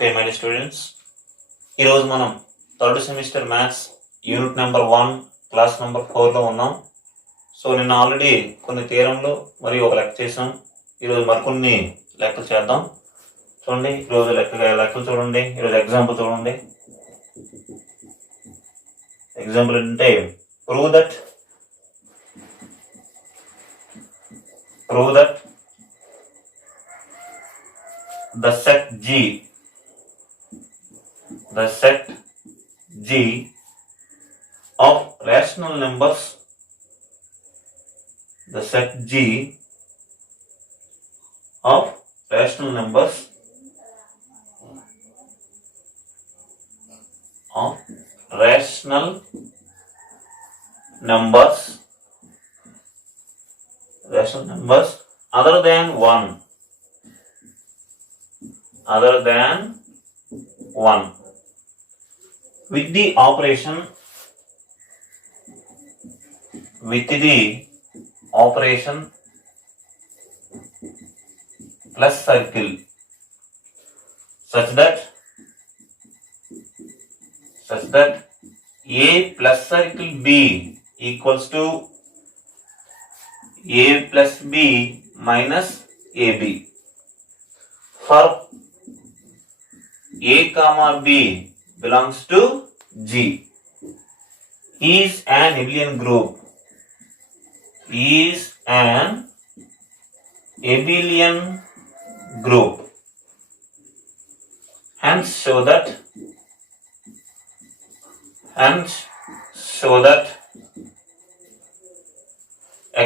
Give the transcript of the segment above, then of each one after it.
Okay my dear students, ఈరోజు మనం third semester maths unit number 1 class number 4లో ఉన్నాం. సో నిన్న ఆల్రెడీ కొన్ని థియరంలు మరియు ఒక లెక్క చేసాం. ఈరోజు మరికొన్ని లెక్కలు చేద్దాం. చూడండి, ఈరోజు లెక్కలు చూడండి. ఈరోజు ఎగ్జాంపుల్ చూడండి. ఎగ్జాంపుల్ ఏంటంటే prove that the set G of rational numbers other than 1 with the operation plus circle such that A plus circle B equals to A plus B minus AB for A comma B belongs to G is an abelian group. Hence show that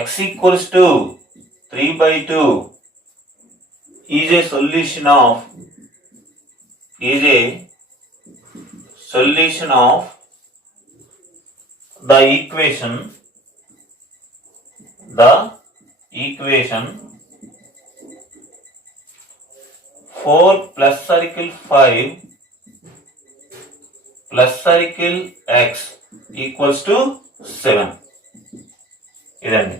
x equals to 3/2 is a solution of the equation 4 plus circle 5 plus circle x equals to 7. ఇదండి.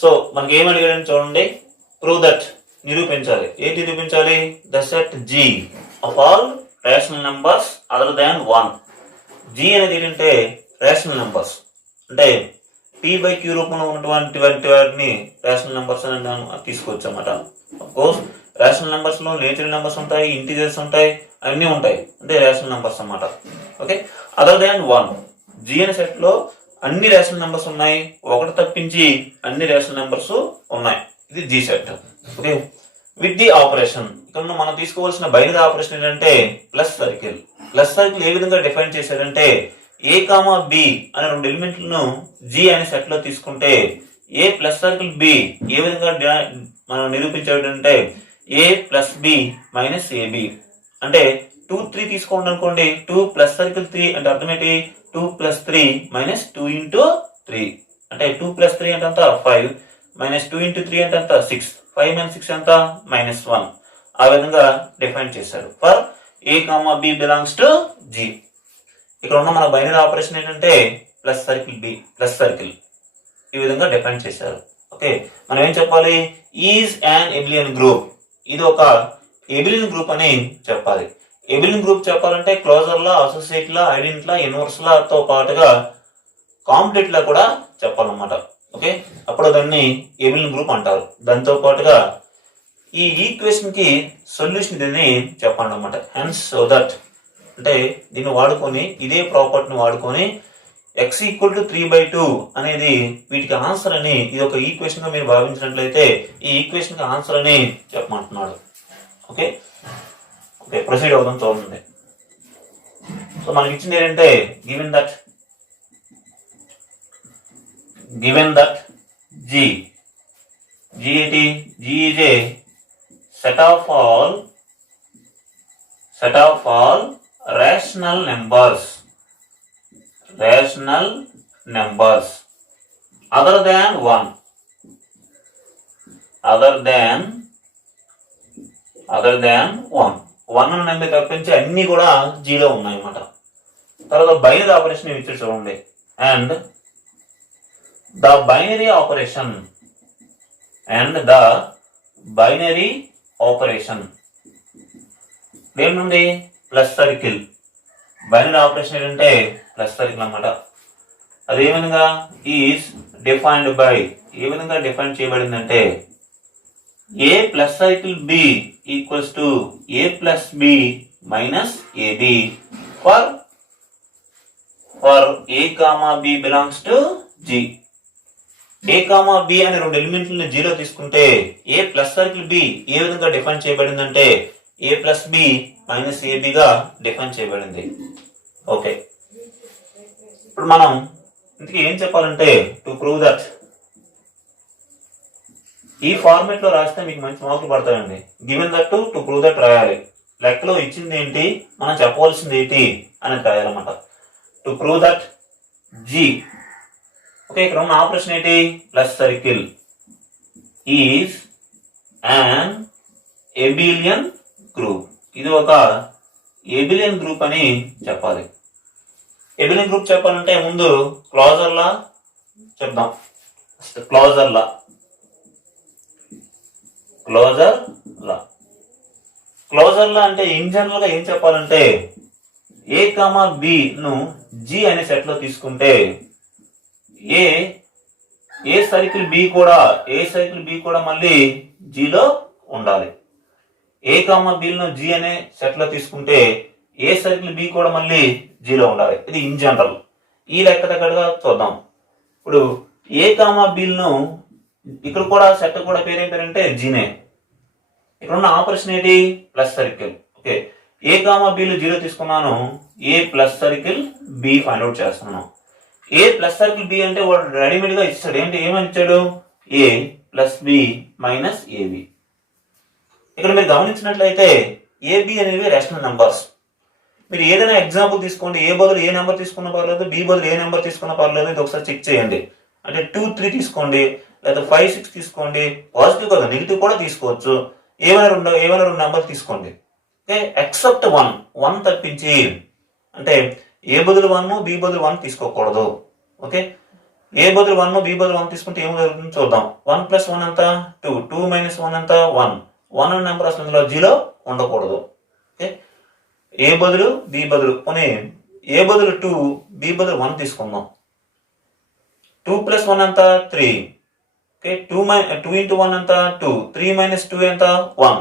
So మనకి ఏం అడిగాడని చూడండి. Prove that, నిరూపించాలి. ఏంటి నిరూపించాలి? The set G of all rational numbers other than 1. G అనేది ఏంటంటే రేషనల్ నంబర్స్, అంటే P/Q రూపంలో ఉన్నటువంటి వాటిని రేషనల్ నంబర్స్ అని తీసుకోవచ్చు అన్నమాట. అఫ్ కోర్స్ రేషనల్ నంబర్స్ లో నేచురల్ నంబర్స్ ఉంటాయి, ఇంటీజర్స్ ఉంటాయి, అన్నీ ఉంటాయి. అంటే రేషనల్ నంబర్స్ అన్నమాట. ఓకే, అదర్ దాన్ 1 G అనే సెట్ లో అన్ని రేషనల్ నంబర్స్ ఉన్నాయి, ఒకటి తప్పించి అన్ని రేషనల్ నంబర్స్ ఉన్నాయి. ఇది G set. Okay, with the operation, ఇక్కడ మనం తీసుకోవాల్సిన బైనరీ ఆపరేషన్ ఏంటంటే ప్లస్ సర్కిల్. ప్లస్ సర్కిల్ ఏ విధంగా డిఫైన్ చేశారంటే A కామా B అనే రెండు ఎలిమెంట్లను G అనే సెట్ లో తీసుకుంటే A ప్లస్ సర్కిల్ B ఏ విధంగా మనం నిరూపించాడంటే A plus B minus AB. అంటే 2, 3 తీసుకోండి అనుకోండి. 2 ప్లస్ సర్కిల్ 3 అంటే అర్థం ఏంటి? 2 ప్లస్ 3 మైనస్ 2 ఇంటూ 3 అంటే 2 ప్లస్ 3 అంటే అంత 5 మైనస్ 2 ఇంటూ 3 అంటే అంత 6. 5 మైనస్ 6 ఎంత? -1. ఆ విధంగా డిఫైన్ చేశారు. For A comma B belongs to G. ఇక్కడ ఉన్న మన బైనరీ ఆపరేషన్ ఏంటంటే plus circle B plus circle ఈ విధంగా డిఫైన్ చేశారు. ఓకే, మనం ఏం చెప్పాలి? Is an ఎబిలియన్ group. ఇది ఒక ఎబిలియన్ గ్రూప్ అని చెప్పాలి. ఎబిలియన్ గ్రూప్ చెప్పాలంటే క్లోజర్ లా, అసోసియేట్ లా, ఐడెంట్ లా, ఇన్వర్స్ లాతో పాటుగా కాంప్లీట్ లా కూడా చెప్పాలన్నమాట. ఓకే, అప్పుడు దాన్ని ఎబిలియన్ గ్రూప్ అంటారు. దాంతో పాటుగా ఈ ఈక్వేషన్ కి సొల్యూషన్ దీన్ని చెప్పండి అన్నమాట. హెన్స్ సో దట్ అంటే దీన్ని వాడుకొని, ఇదే ప్రాపర్టీని వాడుకొని x ఈక్వల్ టు 3/2 అనేది వీటికి ఆన్సర్ అని, ఇది ఒక ఈక్వేషన్ గా మీరు భావించినట్లయితే ఈ ఈక్వేషన్ కి ఆన్సర్ అని చెప్పమంటున్నాడు. ఓకే ఓకే, ప్రొసీడ్ అవుదాం. చూడండి. సో మనకి ఇచ్చింది ఏంటంటే గివెన్ దట్ G ఏంటి? G is a set of all rational numbers other than 1 1 అనే నెంబర్ తప్పించి అన్ని కూడా జీరో ఉన్నాయి అన్నమాట. తర్వాత బైనరీ ఆపరేషన్ ఇచ్చి చూడండి. And the binary operation binary operation. ఏముంది? Plus circle. బైనరీ ఆపరేషన్ ఏంటంటే ప్లస్ సర్కిల్ అన్నమాట. అది ఏ విధంగా? ఈజ్ డిఫైన్డ్ బై, ఏ విధంగా డిఫైన్ చేయబడిందంటే a plus circle b equals to a plus B minus ab for a comma b belongs to G. A comma b అనే రెండు ఎలిమెంట్లను జీరో తీసుకుంటే ఏ ప్లస్ సర్కిల్ బి ఏ విధంగా డిఫైన్ చేయబడిందంటే ఏ ప్లస్ బి మైనస్ ఏబిగా డిఫైన్ చేయబడింది. ఓకే, ఇప్పుడు మనం ఇంతకీ ఏం చెప్పాలంటే టు ప్రూవ్ దట్, ఈ ఫార్మేట్ లో రాస్తే మీకు మంచి మార్కులు పడతాయండి. Given that to prove that రాయాలి. లెక్కలో ఇచ్చింది ఏంటి, మనం చెప్పవలసింది ఏంటి అని రాయాలన్నమాట. To prove that G. Okay, ఇక్కడ ఉన్న ఆపరేషన్ ఏంటి? Plus circle is an abelian group. ఇది ఒక ఎబిలియన్ గ్రూప్ అని చెప్పాలి. ఎబిలియన్ గ్రూప్ చెప్పాలంటే ముందు క్లోజర్ లా చెప్దాం. క్లోజర్ లా అంటే ఇన్ జనరల్ గా ఏం చెప్పాలంటే ఏ కామా బి ను జి అనే సెట్ లో తీసుకుంటే ఏ సర్కిల్ బి కూడా మళ్ళీ జిలో ఉండాలి. ఏ కామా బి ను జి అనే సెట్ లో తీసుకుంటే ఏ సర్కిల్ బి కూడా మళ్ళీ జీలో ఉండాలి. ఇది ఇన్ జనరల్. ఈ లెక్క దగ్గరగా చూద్దాం. ఇప్పుడు ఏ కామా బి ను ఇక్కడ కూడా సెట్ కూడా పేరేం పేరంటే జీనే. ఇక్కడ ఉన్న ఆపరేషన్ ఏంటి? Plus circle. Okay, a comma బిలు జీరో తీసుకున్నాను, a plus circle b find out చేస్తున్నాను. ఏ ప్లస్ సర్కిల్ బి అంటే వాడు రెడీమేడ్ గా ఇచ్చాడు. ఏంటి, ఏమని ఇచ్చాడు? ఏ ప్లస్ బి మైనస్ ఏబి. ఇక్కడ మీరు గమనించినట్లయితే ఏబి అనేవి రేషనల్ నంబర్స్. మీరు ఏదైనా ఎగ్జాంపుల్ తీసుకోండి, ఏ బదులు ఏ నెంబర్ తీసుకున్న పర్లేదు, బి బదులు ఏ నెంబర్ తీసుకున్న పర్లేదు, ఇది ఒకసారి చెక్ చేయండి. అంటే 2, 3 తీసుకోండి, లేదా 5, 6 తీసుకోండి. పాజిటివ్ కదా, నెగిటివ్ కూడా తీసుకోవచ్చు. ఏమైనా రెండు నెంబర్ తీసుకోండి. ఓకే, ఎక్సెప్ట్ 1 తప్పించి. అంటే ఏ బదులు 1, బి బదులు 1 తీసుకోకూడదు. ఓకే, ఏ బదులు 1, బి బదులు 1 తీసుకుంటే ఏం జరుగుతుందో చూద్దాం. 1 + 1 ఎంత? 2. 2 - 1 ఎంత? 1. 1 నెంబర్ అసలు ఇందులో జీరో ఉండకూడదు. ఓకే, ఏ బదులు బి బదులు పోనీ ఏ బదులు 2, బి బదులు 1 తీసుకుందాం. 2 + 1 ఎంత? 3. ఓకే, 2 × 1 ఎంత? 2. 3 - 2 ఎంత? 1.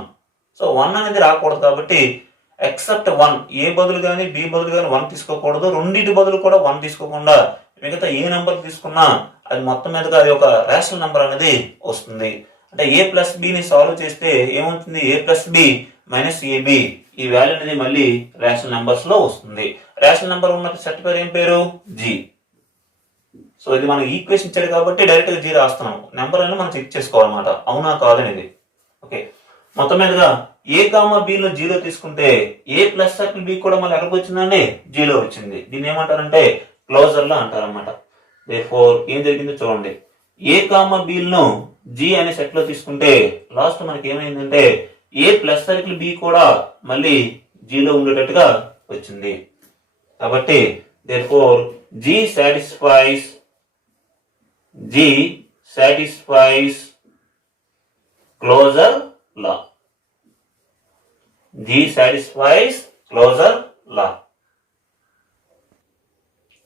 సో 1 అనేది రాకూడదు. కాబట్టి ఎక్సెప్ట్ 1, ఏ బదులు కానీ బి బదులు కానీ 1 తీసుకోకూడదు. రెండింటి బదులు కూడా 1 తీసుకోకుండా మిగతా ఏ నెంబర్ తీసుకున్నా అది మొత్తం మీదగా అది ఒక రేషనల్ నెంబర్ అనేది వస్తుంది. అంటే ఏ ప్లస్ బిని సాల్వ్ చేస్తే ఏమవుతుంది? ఏ ప్లస్ బి మైనస్ ఏబి, ఈ వాల్యూ అనేది మళ్ళీ రేషనల్ నెంబర్స్ లో వస్తుంది. రేషనల్ నెంబర్ ఉన్న సెట్ పేరు ఏం పేరు? జి. సో ఇది మనం ఈక్వేషన్ ఇచ్చాడు కాబట్టి డైరెక్ట్ గా జీ రాస్తున్నాం. నెంబర్ అనేది మనం చెక్ చేసుకోవాలన్నమాట, అవునా కాదనేది. ఓకే, మొత్తం మీదుగా ఏ కామా బి లో జీరో తీసుకుంటే ఏ ప్లస్ సర్కిల్ బి కూడా మళ్ళీ ఎక్కడికి వచ్చిందండి? జీరో వచ్చింది. దీన్ని ఏమంటారంటే క్లోజర్ లా అంటారన్నమాట. దేర్ఫోర్ ఏం జరిగిందో చూడండి. ఏ కామా బి ను జి అనే సెట్ లో తీసుకుంటే లాస్ట్ మనకి ఏమైందంటే ఏ ప్లస్ సర్కిల్ బి కూడా మళ్ళీ జీలో ఉండేటట్టుగా వచ్చింది. కాబట్టి therefore G satisfies closure law. G satisfies closure law.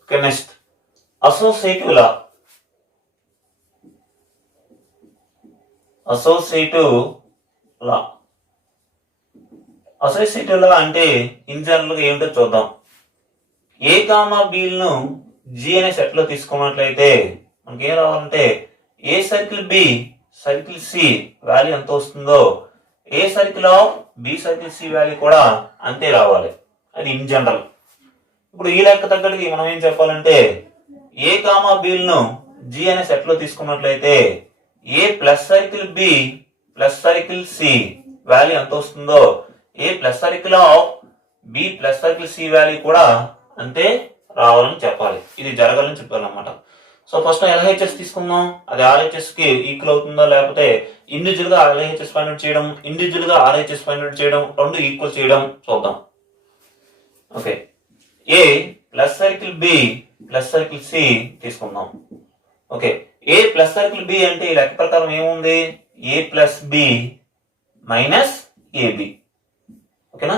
Okay, next associative law. Associative law అంటే ఇన్ జనరల్ గా ఏమిటో చూద్దాం. ఏ కామా బి ను జి అనే సెట్ లో తీసుకున్నట్లయితే మనకి ఏం రావాలంటే a circle b circle c value ఎంత వస్తుందో a circle of b circle c value కూడా అంతే రావాలి. అది ఇన్ జనరల్. ఇప్పుడు ఈ లెక్క తగ్గడికి మనం ఏం చెప్పాలంటే ఏ కామా బి ను జి అనే సెట్ లో తీసుకున్నట్లయితే a plus circle b plus circle c value ఎంత వస్తుందో a plus circle of b plus circle c value కూడా అంతే రావాలని చెప్పాలి. ఇది జరగాలని చెప్పాలన్నమాట. సో ఫస్ట్ ఎల్హెచ్ఎస్ తీసుకుందాం. అది ఆర్హెచ్ఎస్ కి ఈక్వల్ అవుతుందా లేకపోతే ఇండివిజువల్ గా ఎల్హెచ్ఎస్ ఫైండ్ అవుట్ చేయడం, ఇండివిజువల్ గా ఆర్హెచ్ఎస్ ఫైండ్ అవుట్ చేయడం, రెండు ఈక్వల్ చేయడం చూద్దాం. ఓకే, a plus circle b plus circle c తీసుకుందాం. ఓకే, ఏ ప్లస్ సర్కిల్ బి అంటే ఈ లెక్క ప్రకారం ఏముంది? A plus B minus ab. ఓకేనా,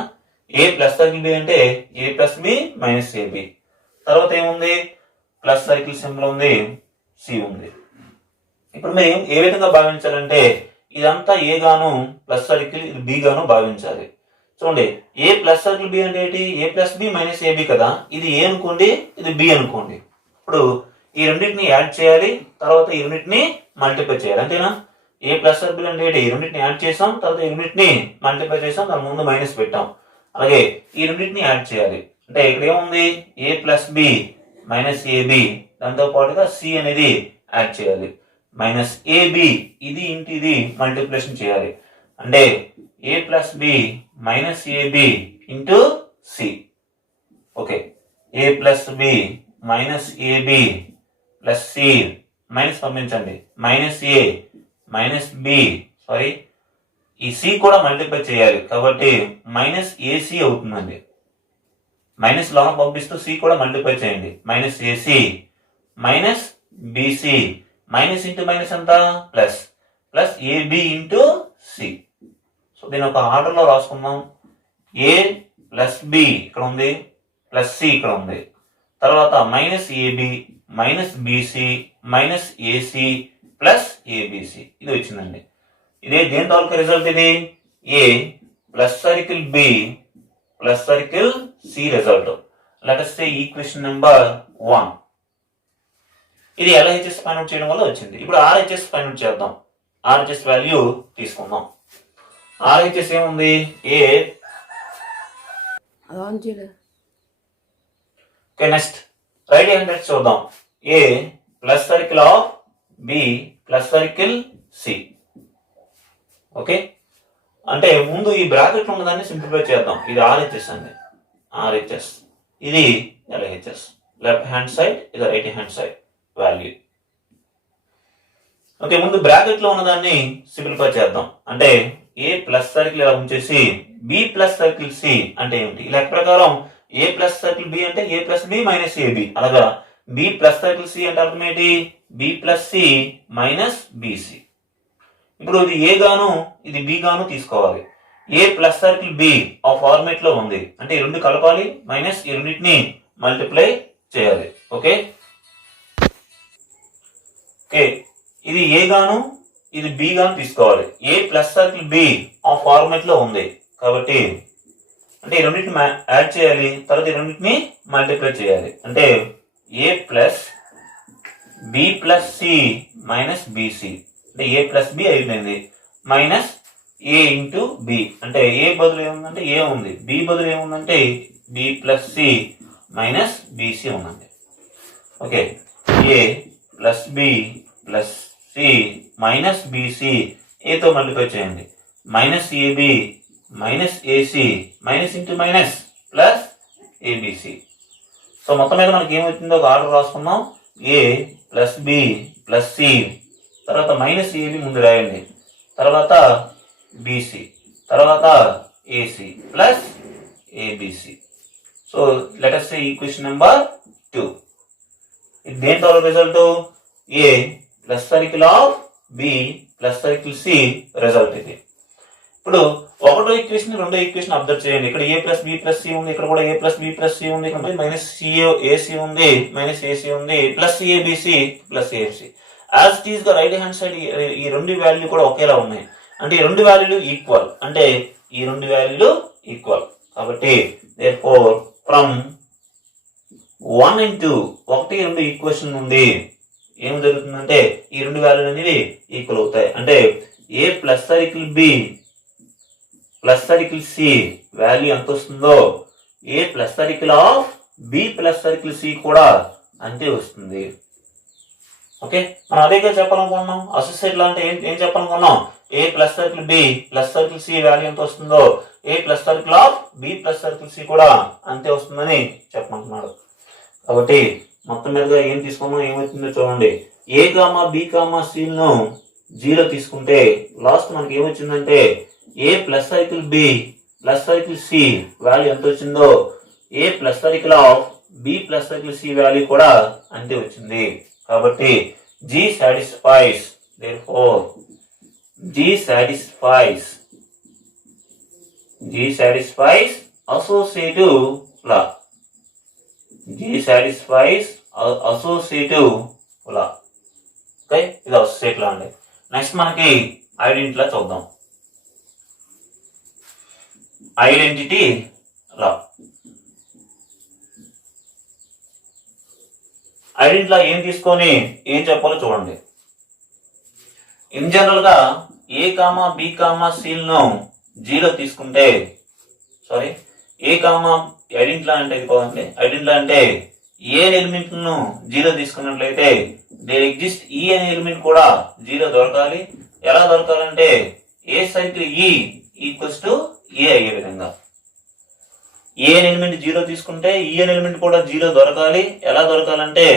ఏ ప్లస్ సర్కిల్ బి అంటే ఏ ప్లస్ బి మైనస్ ఏబి. తర్వాత ఏముంది, ప్లస్ సర్కిల్ సింబల్ ఉంది, సి ఉంది. ఇప్పుడు మేము ఏ విధంగా భావించాలంటే ఇదంతా ఏ గాను ప్లస్ సర్కిల్, ఇది బి గాను భావించాలి. చూడండి, ఏ ప్లస్ సర్కిల్ బి అంటే ఏంటి, ఏ ప్లస్ బి మైనస్ ఏబి కదా, ఇది ఏ అనుకోండి, ఇది బి అనుకోండి. ఇప్పుడు ఈ రెండింటిని యాడ్ చేయాలి, తర్వాత ఈ రెండింటిని మల్టిప్లై చేయాలి, అంతేనా. ఏ ప్లస్ సర్కిల్ అంటే ఏంటి, ఈ రెండింటిని యాడ్ చేసాం, తర్వాత ఈ రెండింటిని మల్టిప్లై చేసాం, దాని ముందు మైనస్ పెట్టాం. అలాగే ఈ రెండింటిని యాడ్ చేయాలి అంటే ఇక్కడ ఏముంది, a plus B minus AB, దాంతో పాటుగా సి అనేది యాడ్ చేయాలి. మైనస్ ఏబి, ఇది ఇంటి ఇది మల్టిప్లికేషన్ చేయాలి అంటే ఏ plus B minus ab into c. Okay, a plus B minus ab plus C, minus పంపించండి, minus a minus b, sorry ఈ సి కూడా మల్టిప్లై చేయాలి కాబట్టి మైనస్ ఏసి అవుతుందండి. మైనస్ లాంగ్ పంపిస్తూ సి కూడా మల్టిప్లై చేయండి, minus ac minus bc, minus into minus అంతా plus, plus ab into c. So దీని ఒక ఆర్డర్లో రాసుకుందాం. ఏ ప్లస్ బి ఇక్కడ ఉంది, ప్లస్ సి ఇక్కడ ఉంది, తర్వాత minus ab minus bc minus ac plus abc, ఇది వచ్చిందండి. ఇదే దేని తాలూకా రిజల్ట్, ఇది a plus circle b plus circle c result. Let us say equation number 1. ఇది LHS ఫైండ్ అవుట్ చేయడం వల్ల వచ్చింది. ఇప్పుడు RHS ఫైండ్ అవుట్ చేద్దాం. RHS వాల్యూ తీసుకుందాం. RHS ఏముంది, a. Okay, next right hand చూద్దాం. A plus circle of b plus circle c. Okay, అంటే ముందు ఈ బ్రాకెట్ ఉన్నదాన్ని సింప్లిఫై చేద్దాం. ఇది RHS అండి, RHS, ఇది LHS. లెఫ్ట్ హ్యాండ్ సైడ్, ఇది right hand side value. Okay, ముందు బ్రాకెట్ లో ఉన్నదాన్ని సింప్లిఫై చేద్దాం. అంటే ఏ ప్లస్ సర్కిల్ ఇలా ఉంచేసి బి ప్లస్ సర్కిల్ సి అంటే ఏమిటి, లెక్క ప్రకారం ఏ ప్లస్ సర్కిల్ బి అంటే ఏ ప్లస్ బి మైనస్ ఏబి, అలాగా బి ప్లస్ సర్కిల్ సి అంటే అర్థం ఏంటి, B plus C minus BC. ఇప్పుడు ఇది ఏ గాను ఇది బి గాను తీసుకోవాలి. ఏ ప్లస్ సర్కిల్ బి ఆ ఫార్మేట్ లో ఉంది అంటే ఈ రెండు కలపాలి, మైనస్ ఈ రెండింటిని మల్టిప్లై చేయాలి. ఓకే, ఓకే, ఇది ఏ గాను ఇది బి గాను తీసుకోవాలి. ఏ ప్లస్ సర్కిల్ బి ఆ ఫార్మేట్ లో ఉంది కాబట్టి అంటే ఈ రెండింటిని యాడ్ చేయాలి, తర్వాత ఈ రెండింటిని మల్టిప్లై చేయాలి. అంటే ఏ plus b plus C minus bc, అంటే ఏ ప్లస్ బి అయిపోయింది, మైనస్ ఏ ఇంటూ బి, అంటే ఏ బదులు ఏముందంటే ఏ ఉంది, బి బదులు ఏముందంటే b plus C minus bc ఉందండి. Okay, a plus b plus C minus bc, ఏతో మల్టిప్లై చేయండి, minus ab minus ac minus into minus plus abc. So మొత్తం మీద మనకి ఏమవుతుందో ఒక ఆర్డర్ రాసుకున్నాం. A plus b plus c, తర్వాత మైనస్ ఏబి ముందు రాయండి, తర్వాత బిసి, తర్వాత ac plus abc. So let us say equation number 2. ఇది దేంతో result, a plus circle of b plus circle c result ఇది. ఇప్పుడు ఒకటో ఈక్వేషన్ రెండో ఈక్వేషన్ అబ్జర్వ్ చేయండి. ఇక్కడ a plus b plus c ఉంది, ఇక్కడ కూడా a plus b plus c ఉంది, ఇక్కడ మైనస్ ఏసీ ఉంది, మైనస్ ఏసీ ఉంది, plus abc plus afc. As it is గా రైట్ హ్యాండ్ సైడ్ ఈ రెండు వాల్యూ కూడా ఒకేలా ఉన్నాయి అంటే ఈ రెండు వాల్యూలు ఈక్వల్, అంటే ఈ రెండు వాల్యూలు ఈక్వల్ కాబట్టి therefore ఫ్రమ్ 1 and 2 ఒకటి రెండు ఈక్వేషన్ ఉంది, ఏం జరుగుతుందంటే ఈ రెండు వాల్యూలు అనేవి ఈక్వల్ అవుతాయి. అంటే ఏ plus circle b plus circle c value ఎంత వస్తుందో a plus circle of b plus circle c కూడా అంతే వస్తుంది. ఓకే, మనం అదేగా చెప్పాలనుకున్నాం. అసోసియేట్ లా అంటే ఏం చెప్పాలనుకున్నాం, a plus circle b plus circle c value ఎంత వస్తుందో a plus circle of b plus circle c కూడా అంతే వస్తుందని చెప్పమంటున్నాడు. కాబట్టి మొత్తం మీదుగా ఏం తీసుకున్నాం, ఏమవుతుందో చూడండి. A comma b comma c ను 0 తీసుకుంటే లాస్ట్ మనకి ఏమొచ్చిందంటే a plus circle b plus circle c value ఎంత వచ్చిందో a plus circle of b plus circle c value కూడా అంతే వచ్చింది. కాబట్టి G satisfies, therefore G satisfies G satisfies associative law. G satisfies associative law. Okay, ఇది associate లా అండి. Next మనకి identity లా చూద్దాం. ఐడెంటిటీ లా. ఐడెంటిటీ లా ఏం తీసుకొని ఏం చెప్పాలో చూడండి. ఇన్ జనరల్ గా ఏ కామా బి కామా సీలను జీరో తీసుకుంటే, సారీ, ఏ కామా ఐడెంటిటీ అంటే ఇది కాదండి. ఐడెంటిటీ అంటే ఏ ఎలిమెంట్ ను జీరో తీసుకున్నట్లయితే దేర్ ఎగ్జిస్ట్ ఈ అనే ఎలిమెంట్ కూడా జీరో దొరకాలి. ఎలా దొరకాలంటే ఏ సైకిల్ ఈ ఈక్వల్స్ టు ఏ అయ్యే విధంగా. ఏ అనే ఎలిమెంట్ జీరో తీసుకుంటే ఈ అనే ఎలిమెంట్ కూడా జీరో దొరకాలి. ఎలా దొరకాలంటే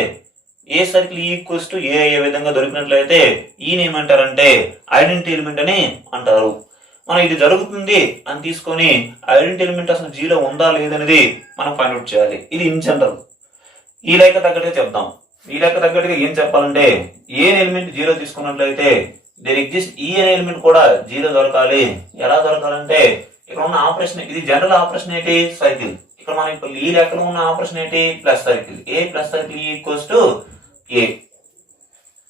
a circle equals to a అయ్యే విధంగా దొరికినట్లయితే ఈని ఏమంటారంటే ఐడెంటిటీ ఎలిమెంట్ అని అంటారు. మనం ఇది జరుగుతుంది అని తీసుకొని ఐడెంటిటీ ఎలిమెంట్ అసలు జీరో ఉందా లేదనేది మనం ఫైండ్ అవుట్ చేయాలి. ఇది ఇన్ జనరల్. ఈ లెక్క తగ్గట్టుగా చెప్దాం. ఈ లెక్క తగ్గట్టుగా ఏం చెప్పాలంటే ఏ ఎలిమెంట్ జీరో తీసుకున్నట్లయితే దేర్ ఎగ్జిస్ట్ ఈ అనే ఎలిమెంట్ కూడా జీరో దొరకాలి. ఎలా దొరకాలంటే ఇక్కడ ఉన్న ఆపరేషన్, ఇది జనరల్ ఆపరేషన్ ఏంటి, సైకిల్. ఇక్కడ మనం ఇప్పుడు ఈ లెక్కలో ఉన్న ఆపరేషన్ ఏంటి, plus circle. A plus circle equals to a.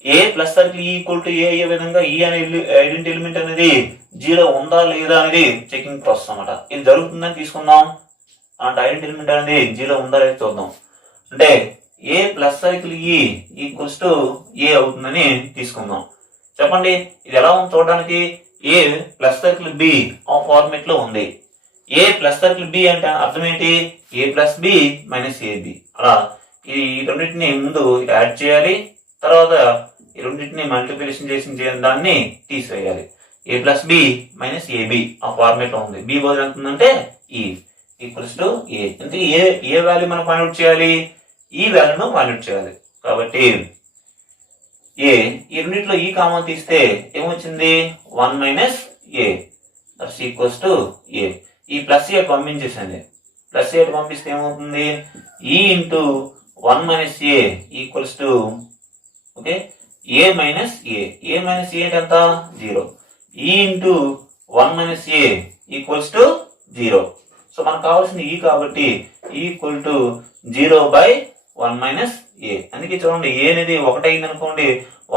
A plus circle equal to a అయ్యే విధంగా ఈ అనే ఐడెంటిటీ ఎలిమెంట్ అనేది జీరో ఉందా లేదా అనేది చెకింగ్ ప్రాసెస్ అన్నమాట. ఇది జరుగుతుందని తీసుకుందాం. అంటే ఐడెంటిటీ ఎలిమెంట్ అనేది జీరో ఉందా లేదా చూద్దాం. అంటే ఏ ప్లస్ సర్కిల్ ఈ ఈక్వల్స్ టు ఏ అవుతుందని తీసుకుందాం. చెప్పండి ఇది ఎలా ఉంది చూడడానికి. ఏ ప్లస్ సర్కిల్ బి ఆ ఫార్మేట్ లో ఉంది. ఏ ప్లస్ సర్కిల్ బి అంటే అర్థం ఏంటి, ఏ ప్లస్ బి మైనస్ ఏబి. అలా ఈ రెండింటిని ముందు యాడ్ చేయాలి, తర్వాత ఈ రెండింటిని మల్టిప్లికేషన్ చేసిన దాన్ని తీసివేయాలి. ఏ ప్లస్ బి మైనస్ ఏబి ఆ ఫార్మేట్ లో ఉంది. బి బదులు ఎంత ఉందంటే ఈ ఈక్వల్స్ టు ఏ. అంటే ఏ వాల్యూ మనం ఫైండ్ అవుట్ చేయాలి, ఈ వాల్యూను ఫైండ్ అవుట్ చేయాలి. కాబట్టి ఏ ఈ రెండింటిలో ఈ కామన్ తీస్తే ఏమొచ్చింది, 1 minus a that's equals to a. E plus a పంపించేసండి. ప్లస్ ఏ పంపిస్తే ఏమవుతుంది, e into 1 minus a equals to okay a minus a. A minus a అంటే ఎంత, 0. E into 1 minus a equals to 0. So మనకు కావాల్సిన e కాబట్టి equal to 0 by 1 minus a. అందుకే చూడండి ఏ అనేది 1 అయింది అనుకోండి,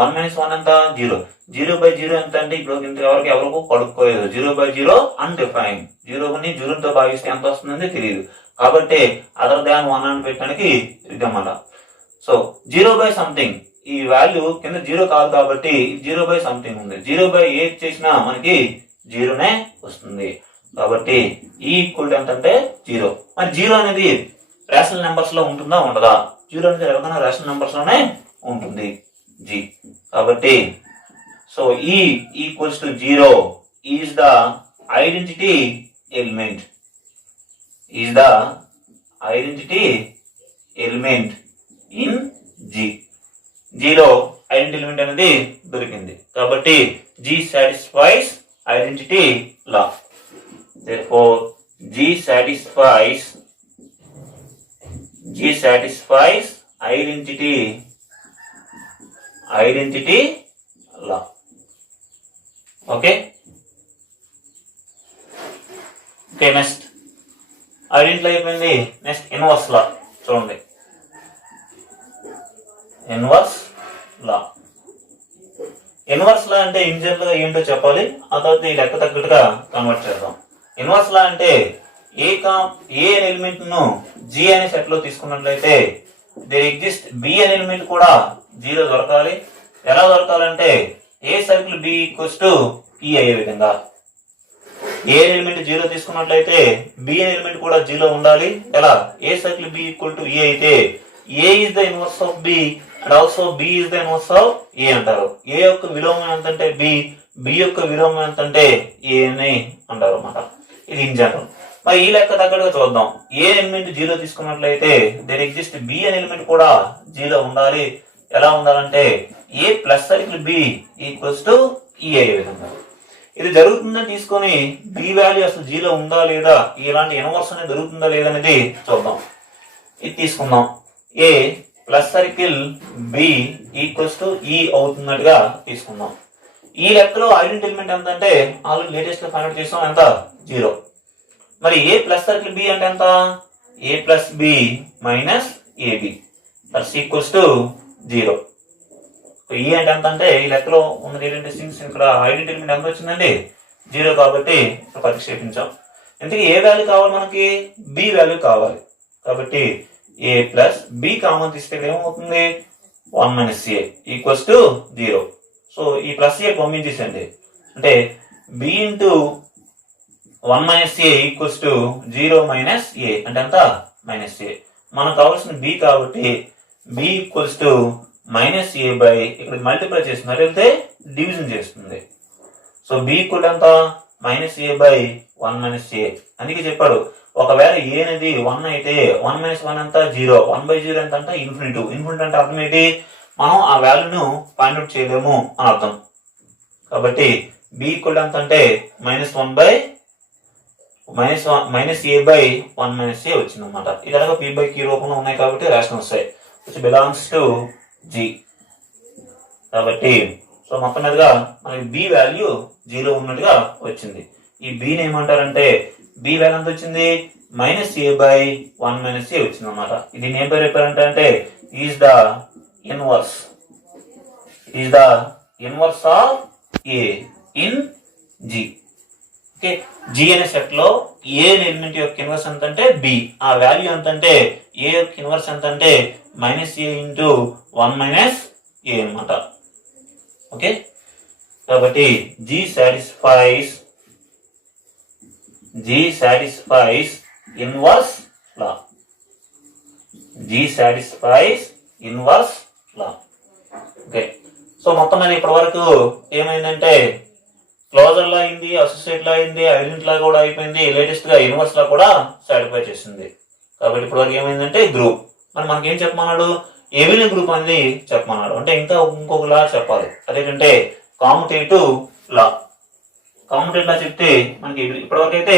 1 మైనస్ 1 ఎంత, 0. 0 బై 0 ఎంత అంటే ఇప్పుడు ఎవరికి కడుక్కోలేదు. 0 బై 0 అన్డిఫైన్డ్. 0ని 0తో భాగిస్తే ఎంత వస్తుందని తెలియదు. కాబట్టి అదర్ దాన్ 1 అని పెట్టడానికి ఇదన్నమాట. సో 0 బై సంథింగ్, ఈ వాల్యూ కింద 0 కాదు కాబట్టి 0 బై సంథింగ్ ఉంది. 0 బై ఏ చేసినా మనకి 0నే వస్తుంది. కాబట్టి ఈ ఈక్వల్ ఎంత అంటే 0. మరి 0 అనేది రేషనల్ నెంబర్స్ లో ఉంటుందా ఉండదా, 0 అనేది ఎవరికైనా రేషనల్ నెంబర్స్ లోనే ఉంటుంది జీ. కాబట్టి so e equals to 0 is the identity element. Is the identity element in G. జీలో ఐడెంటిటీ ఎలిమెంట్ అనేది దొరికింది కాబట్టి G satisfies identity law. Therefore, G satisfies identity law. Okay. Okay, next identity అయిపోయింది. Next inverse law చూడండి. Inverse లా. Inverse law అంటే in general గా ఏంటో చెప్పాలి, ఆ తర్వాత ఈ లెక్క తగ్గట్టుగా కన్వర్ట్ చేద్దాం. ఇన్వర్స్ లా అంటే ఏ ఎలిమెంట్ ను జి అనే సెట్ లో తీసుకున్నట్లయితే దేర్ ఎగ్జిస్ట్ బి అనే ఎలిమెంట్ కూడా జీరో దొరకాలి. ఎలా దొరకాలంటే a circle b equals to e అయ్యే విధంగా. ఏ ఎలిమెంట్ జీరో తీసుకున్నట్లయితే బి అనే ఎలిమెంట్ కూడా జీరో ఉండాలి. ఎలా, a circle b equal to a అయితే a is the inverse of b and also b is the inverse of a అంటారు. ఏ యొక్క విలోమం ఎంత అంటే బి యొక్క విలోమం ఎంత అంటే ఏ అని అంటారు అన్నమాట. ఇది ఇన్ జనరల్. మరి ఈ లెక్క తగ్గట్టుగా చూద్దాం. ఏ ఎలిమెంట్ జీరో తీసుకున్నట్లయితే దేర్ ఎగ్జిస్ట్ బి అనే ఎలిమెంట్ కూడా జీరో ఉండాలి. ఎలా ఉండాలంటే a plus circle b equals to e అయ్యే విధంగా. ఇది జరుగుతుందని తీసుకొని బి వాల్యూ అసలు జీరో ఉందా లేదా, ఇలాంటి ఇన్వర్స్ అనేది దొరుకుతుందా లేదా అనేది చూద్దాం. ఇది తీసుకుందాం. A plus circle b equals to e అవుతున్నట్టుగా తీసుకుందాం. ఈ లెక్కలో ఐడెంటిటీ ఎలిమెంట్ ఎంత అంటే ఆల్రెడీ లేటెస్ట్ గా ఫైండ్ అవుట్ చేసాం, ఎంత, 0. మరి ఏ ప్లస్ సర్కిల్ బి అంటే ఎంత? A plus B minus ab that's equals to 0. E అంటే ఎంత అంటే ఈ లెక్కలో ఉన్నది ఏంటంటే సిన్స్ ఇక్కడ ఐడెంటిటీ ఎలిమెంట్ ఎంత వచ్చిందండి 0 కాబట్టి ప్రతిక్షేపించాం. ఇంతకీ ఏ వాల్యూ కావాలి మనకి? బి వాల్యూ కావాలి. కాబట్టి ఏ ప్లస్ బి కామన్ తీస్తే ఏమవుతుంది 1 minus a equals to 0. So e plus a పంపించేసండి అంటే b into 1 minus a equals to 0 minus a అంటే ఎంత మైనస్ ఏ. మనకు కావాల్సిన బి కాబట్టి b equals to minus a by ఇక్కడ మల్టిప్లై చేస్తున్నారు వెళ్తే డివిజన్ చేస్తుంది. సో బి ఈక్వల్ ఎంత minus a by 1 minus a. అందుకే చెప్పాడు ఒకవేళ ఏ అనేది 1 అయితే 1 మైనస్ 1 ఎంత 0, 1/0 ఎంత అంటే ఇన్ఫినిటీ. ఇన్ఫినిటీ అంటే అర్థం ఏంటి? మనం ఆ వాల్యూను ఫైండ్ అవుట్ చేయలేము అని అర్థం. కాబట్టి బి ఈక్వల్ ఎంత అంటే మైనస్ ఏ బై 1 మైనస్ ఏ వచ్చింది అనమాట. ఇది అలాగే పి బై క్యూ రూపంలో ఉన్నాయి కాబట్టి రేషన్ వస్తాయి విచ్ బిలాంగ్స్ టు జి. కాబట్టి సో మొత్తం మీదుగా మనకి బి వాల్యూ 0 ఉన్నట్టుగా వచ్చింది. ఈ బిని ఏమంటారంటే బి వాల్యూ ఎంత వచ్చింది మైనస్ ఏ బై 1 మైనస్ ఏ వచ్చింది అనమాట. ఇది ఏం పేరు చెప్పారంటే is the inverse of A in G. Okay, G అనే సెట్ లో ఏ ఎలిమెంట్ యొక్క ఇన్వర్స్ ఎంత అంటే బి. ఆ వాల్యూ ఎంత అంటే ఏ యొక్క ఇన్వర్స్ ఎంత అంటే మైనస్ ఏ ఇంటూ 1 మైనస్ ఏ అనమాట. ఓకే, కాబట్టి G satisfies inverse law. Okay, so మొత్తం మీద ఇప్పటి వరకు ఏమైందంటే క్లోజర్ లా అయింది, అసోసియేట్ లా అయింది, ఐడెంట్ లా కూడా అయిపోయింది, లేటెస్ట్ గా యూనివర్స్ లా కూడా సాటిస్ఫై చేసింది. కాబట్టి ఇప్పటి వరకు ఏమైందంటే గ్రూప్. మరి మనకి ఏం చెప్పమన్నాడు? ఎబిలియన్ గ్రూప్ అనేది చెప్పమన్నాడు. అంటే ఇంకా ఇంకొక లా చెప్పాలి, అదేంటంటే కామ్యుటేటివ్ లా. కామ్యుటేటివ్ లా చెప్తే మనకి ఇప్పటివరకు అయితే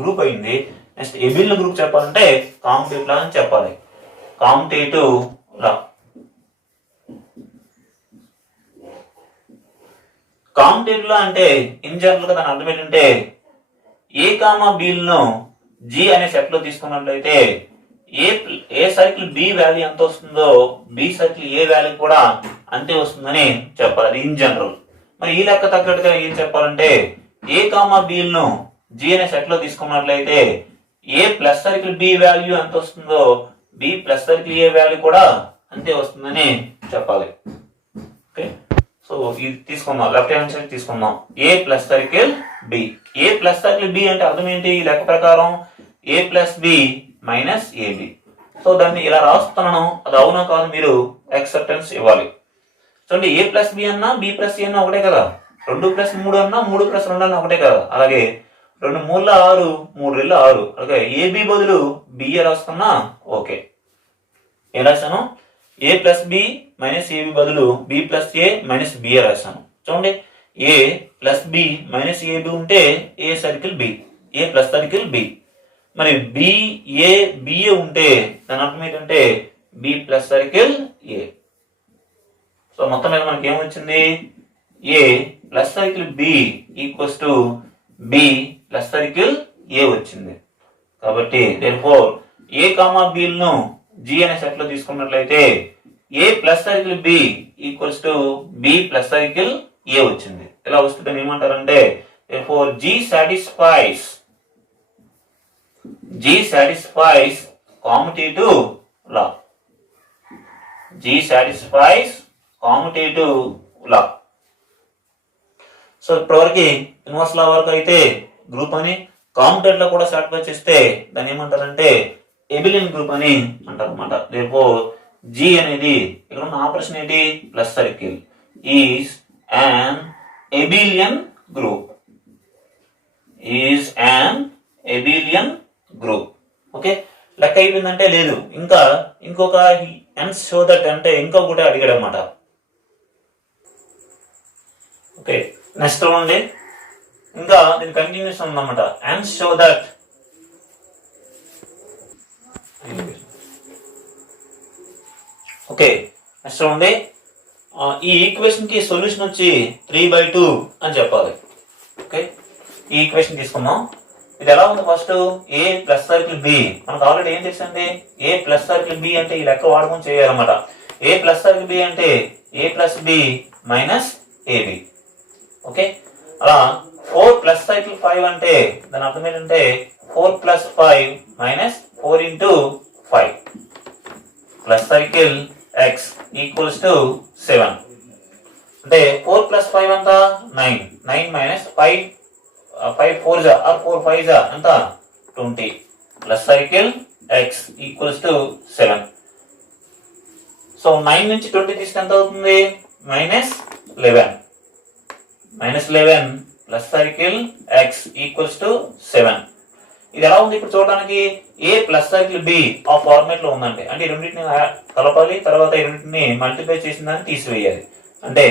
గ్రూప్ అయింది. నెక్స్ట్ ఎబిలియన్ గ్రూప్ చెప్పాలంటే కామ్యుటేటివ్ లా అని చెప్పాలి. కామ్యుటేటివ్ లా. కామ్యుటేటివ్ లా అంటే ఇన్ జనరల్ గా దాని అర్థం ఏంటంటే ఏ కామా బిలను జి అనే సెట్ లో తీసుకున్నట్లయితే ఏ సర్కిల్ బి వాల్యూ ఎంత వస్తుందో బి సర్కిల్ ఏ వాల్యూ కూడా అంతే వస్తుందని చెప్పాలి. అది ఇన్ జనరల్. మరి ఈ లెక్క తగ్గట్టుగా ఏం చెప్పాలంటే ఏ కామా బిలను జి అనే సెట్ లో తీసుకున్నట్లయితే a plus circle B value ఎంత వస్తుందో బి ప్లస్ సర్కిల్ ఏ వాల్యూ కూడా అంతే వస్తుందని చెప్పాలి. ఓకే, సో ఇది తీసుకుందాం, లెఫ్ట్ హ్యాండ్ సైడ్ తీసుకుందాం. A plus circle b. A plus circle B అంటే అర్థం ఏంటి? లెక్క ప్రకారం a plus B minus ab. So దాన్ని ఇలా రాస్తున్నాను, అది అవునా కాదు మీరు యాక్సెప్టెన్స్ ఇవ్వాలి. చూడండి, ఏ ప్లస్ బి అన్నా బి ప్లస్ ఏ అన్నా ఒకటే కదా, 2 ప్లస్ 3 అన్నా 3 ప్లస్ 2 అన్నా ఒకటే కదా. అలాగే 2 3 6, 3 2 6. అలాగే ఏబి బదులు బిఏ రాసుకున్నా ఓకే. ఏం రాశాను? A plus B minus ab బదులు b plus a minus ba రాశాను. చూడండి, a plus B minus ab ఉంటే a circle b, a plus circle b. మరి బిఏ ఉంటే దాని అర్థం ఏంటంటే b plus circle a. So మొత్తం మీద మనకి ఏమొచ్చింది? A plus circle b equals to b plus circle a వచ్చింది. కాబట్టి therefore ఏ కామా బిలను జి అనే సెట్ లో తీసుకున్నట్లయితే a plus circle b equals to b plus circle a వచ్చింది. ఇలా వస్తుందని ఏమంటారంటే therefore G satisfies commutative law. సో ఇప్పటివరకు ఇన్వర్స్ లా వరకు అయితే గ్రూప్ అని, కామ్యుటేటివ్ లో కూడా సాటిస్ఫై చేస్తే దాన్ని ఏమంటారంటే ఎబిలియన్ గ్రూప్ అని అంటారు అనమాట. therefore G అనేది ఇక్కడ ఉన్న ఆపరేషన్ ఏంటి? Plus circle is an abelian group. Okay, లెక్క అయిపోయిందంటే లేదు, ఇంకా ఇంకొక ఎన్స్ షో దట్ అంటే ఇంకొకటి అడిగాడు అనమాట. ఓకే, నెక్స్ట్ చూడండి, ఇంకా దీని కంటిన్యూస్ ఉందన్నమాట. ఎన్స్ షో దట్ ఓకే, నెక్స్ట్ చూడండి, ఈ ఈక్వేషన్ కి సొల్యూషన్ వచ్చి 3/2 అని చెప్పాలి. ఓకే, ఈ ఈక్వేషన్ తీసుకుందాం. ఇది ఎలా ఉంది? ఫస్ట్ ఏ ప్లస్ సర్కిల్ బి, మనకు ఆల్రెడీ ఏం తెలుసండి, ఏ ప్లస్ సర్కిల్ బి అంటే ఈ లెక్క వాడుకొని చేయాలన్నమాట. ఏ ప్లస్ సర్కిల్ బి అంటే ఏ plus B minus ab. Okay, అలా 4 ప్లస్ సర్కిల్ 5 అంటే దాని అర్థం ఏంటంటే 4 plus 5 minus 4 into 5 plus circle X equals to 7. అంటే 4 ప్లస్ 5 ఎంత? 9. 9 మైనస్ 5 4 జా ఆర్ 4 5 జా ఎంత? 20 plus circle X equals to 7. So 9 నుంచి 20 తీస్తే ఎంత అవుతుంది? Minus 11. Minus 11 plus circle X equals to 7. ఇది ఎలా ఉంది ఇప్పుడు చూడడానికి? ఏ ప్లస్ సర్కిల్ బి ఆ ఫార్మేట్ లో ఉందండి. అంటే ఈ రెండింటిని కలపాలి, తర్వాత ఈ రెండింటిని మల్టిప్లై చేసిన దాన్ని తీసివేయాలి. అంటే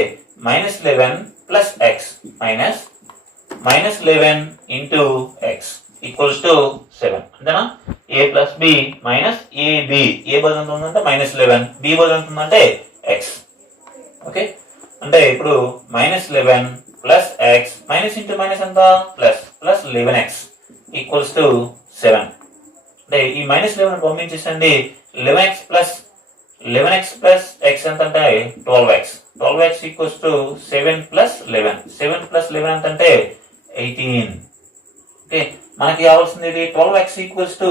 minus 11 plus x minus minus 11 into X equals to 7. అంతేనా? ఏ ప్లస్ బి మైనస్ ఏబి. ఏ బదులు ఎంత ఉందంటే మైనస్ 11, బి బదులు ఎంత ఉందంటే ఎక్స్. ఓకే, అంటే ఇప్పుడు minus 11 plus x minus into minus ఎంత? Plus plus 11x equals to 7. అంటే ఈ మైనస్ 11 పంపించేసండి. 11x ప్లస్ ఎక్స్ ఎంత అంటే 12x. 12x equals to 7 plus 11. 7 plus 11 ఎంత అంటే 18. ఓకే, మనకి కావాల్సింది 12x ఈక్వల్స్ టు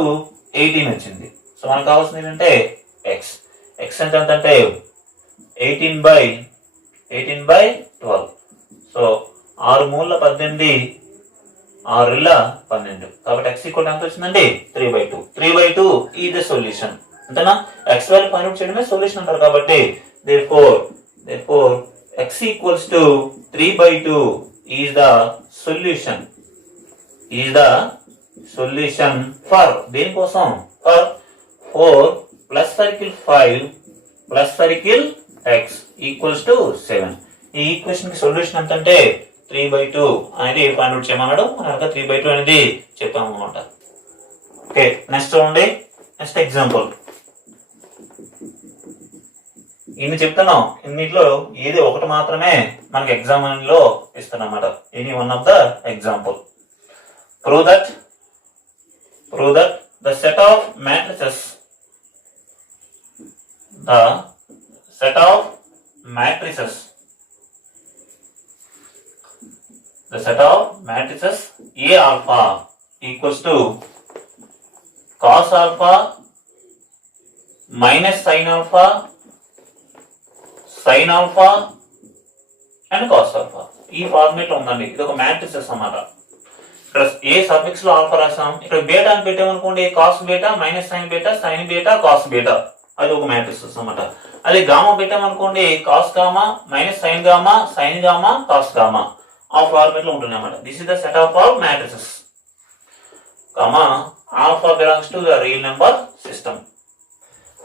18 వచ్చింది. సో మనకు కావాల్సింది ఏంటంటే ఎక్స్. ఎక్స్ ఎంత అంటే 18/12. సో 6 మూల 18, 6 12. కాబట్టి x ఈక్వల్ ఎంత వచ్చిందండి? 3/2. 3/2 ఈజ్ ద సొల్యూషన్. అంతేనా? x వాల్యూ ఫైండ్ అవుట్ చేయడమే సొల్యూషన్ అంటారు. కాబట్టి therefore x equals to 3/2 is the solution for దేనికోసం? For 4 plus circle 5 plus circle x equals to 7. ఈ ఈక్వేషన్ కి సొల్యూషన్ ఎంత అంటే 3/2 అనేది ఫైండ్ అవుట్ చేయమన్నాడు. మనం 3/2 అనేది చెప్పాము అనమాట. ఓకే, నెక్స్ట్ చూడండి. Next example. ఇన్ని చెప్తున్నాం, ఇన్నిట్లో ఏది ఒకటి మాత్రమే మనకి ఎగ్జామ్ లో ఇస్తున్నమాట. Any one of the example. Prove that the set of matrices A alpha equals to cos alpha minus sin alpha and cos alpha. ఈ ఫార్మేట్ లో ఉందండి. ఇది ఒక మ్యాట్రిసెస్ అన్నమాట. ఇక్కడ ఏ సఫిక్స్ లో ఆల్ఫా రాసాం, ఇక్కడ బీటా అని పెట్టామనుకోండి, cos beta minus sine beta sine beta cos beta, అది ఒక మ్యాట్రిసెస్ అన్నమాట. అదే గామా పెట్టామనుకోండి, cos gamma minus sine gamma cos gamma, ఆ ఫార్మేట్ లో ఉంటుంది అన్నమాట. This is the set of all matrices. Gamma alpha belongs to the real number system.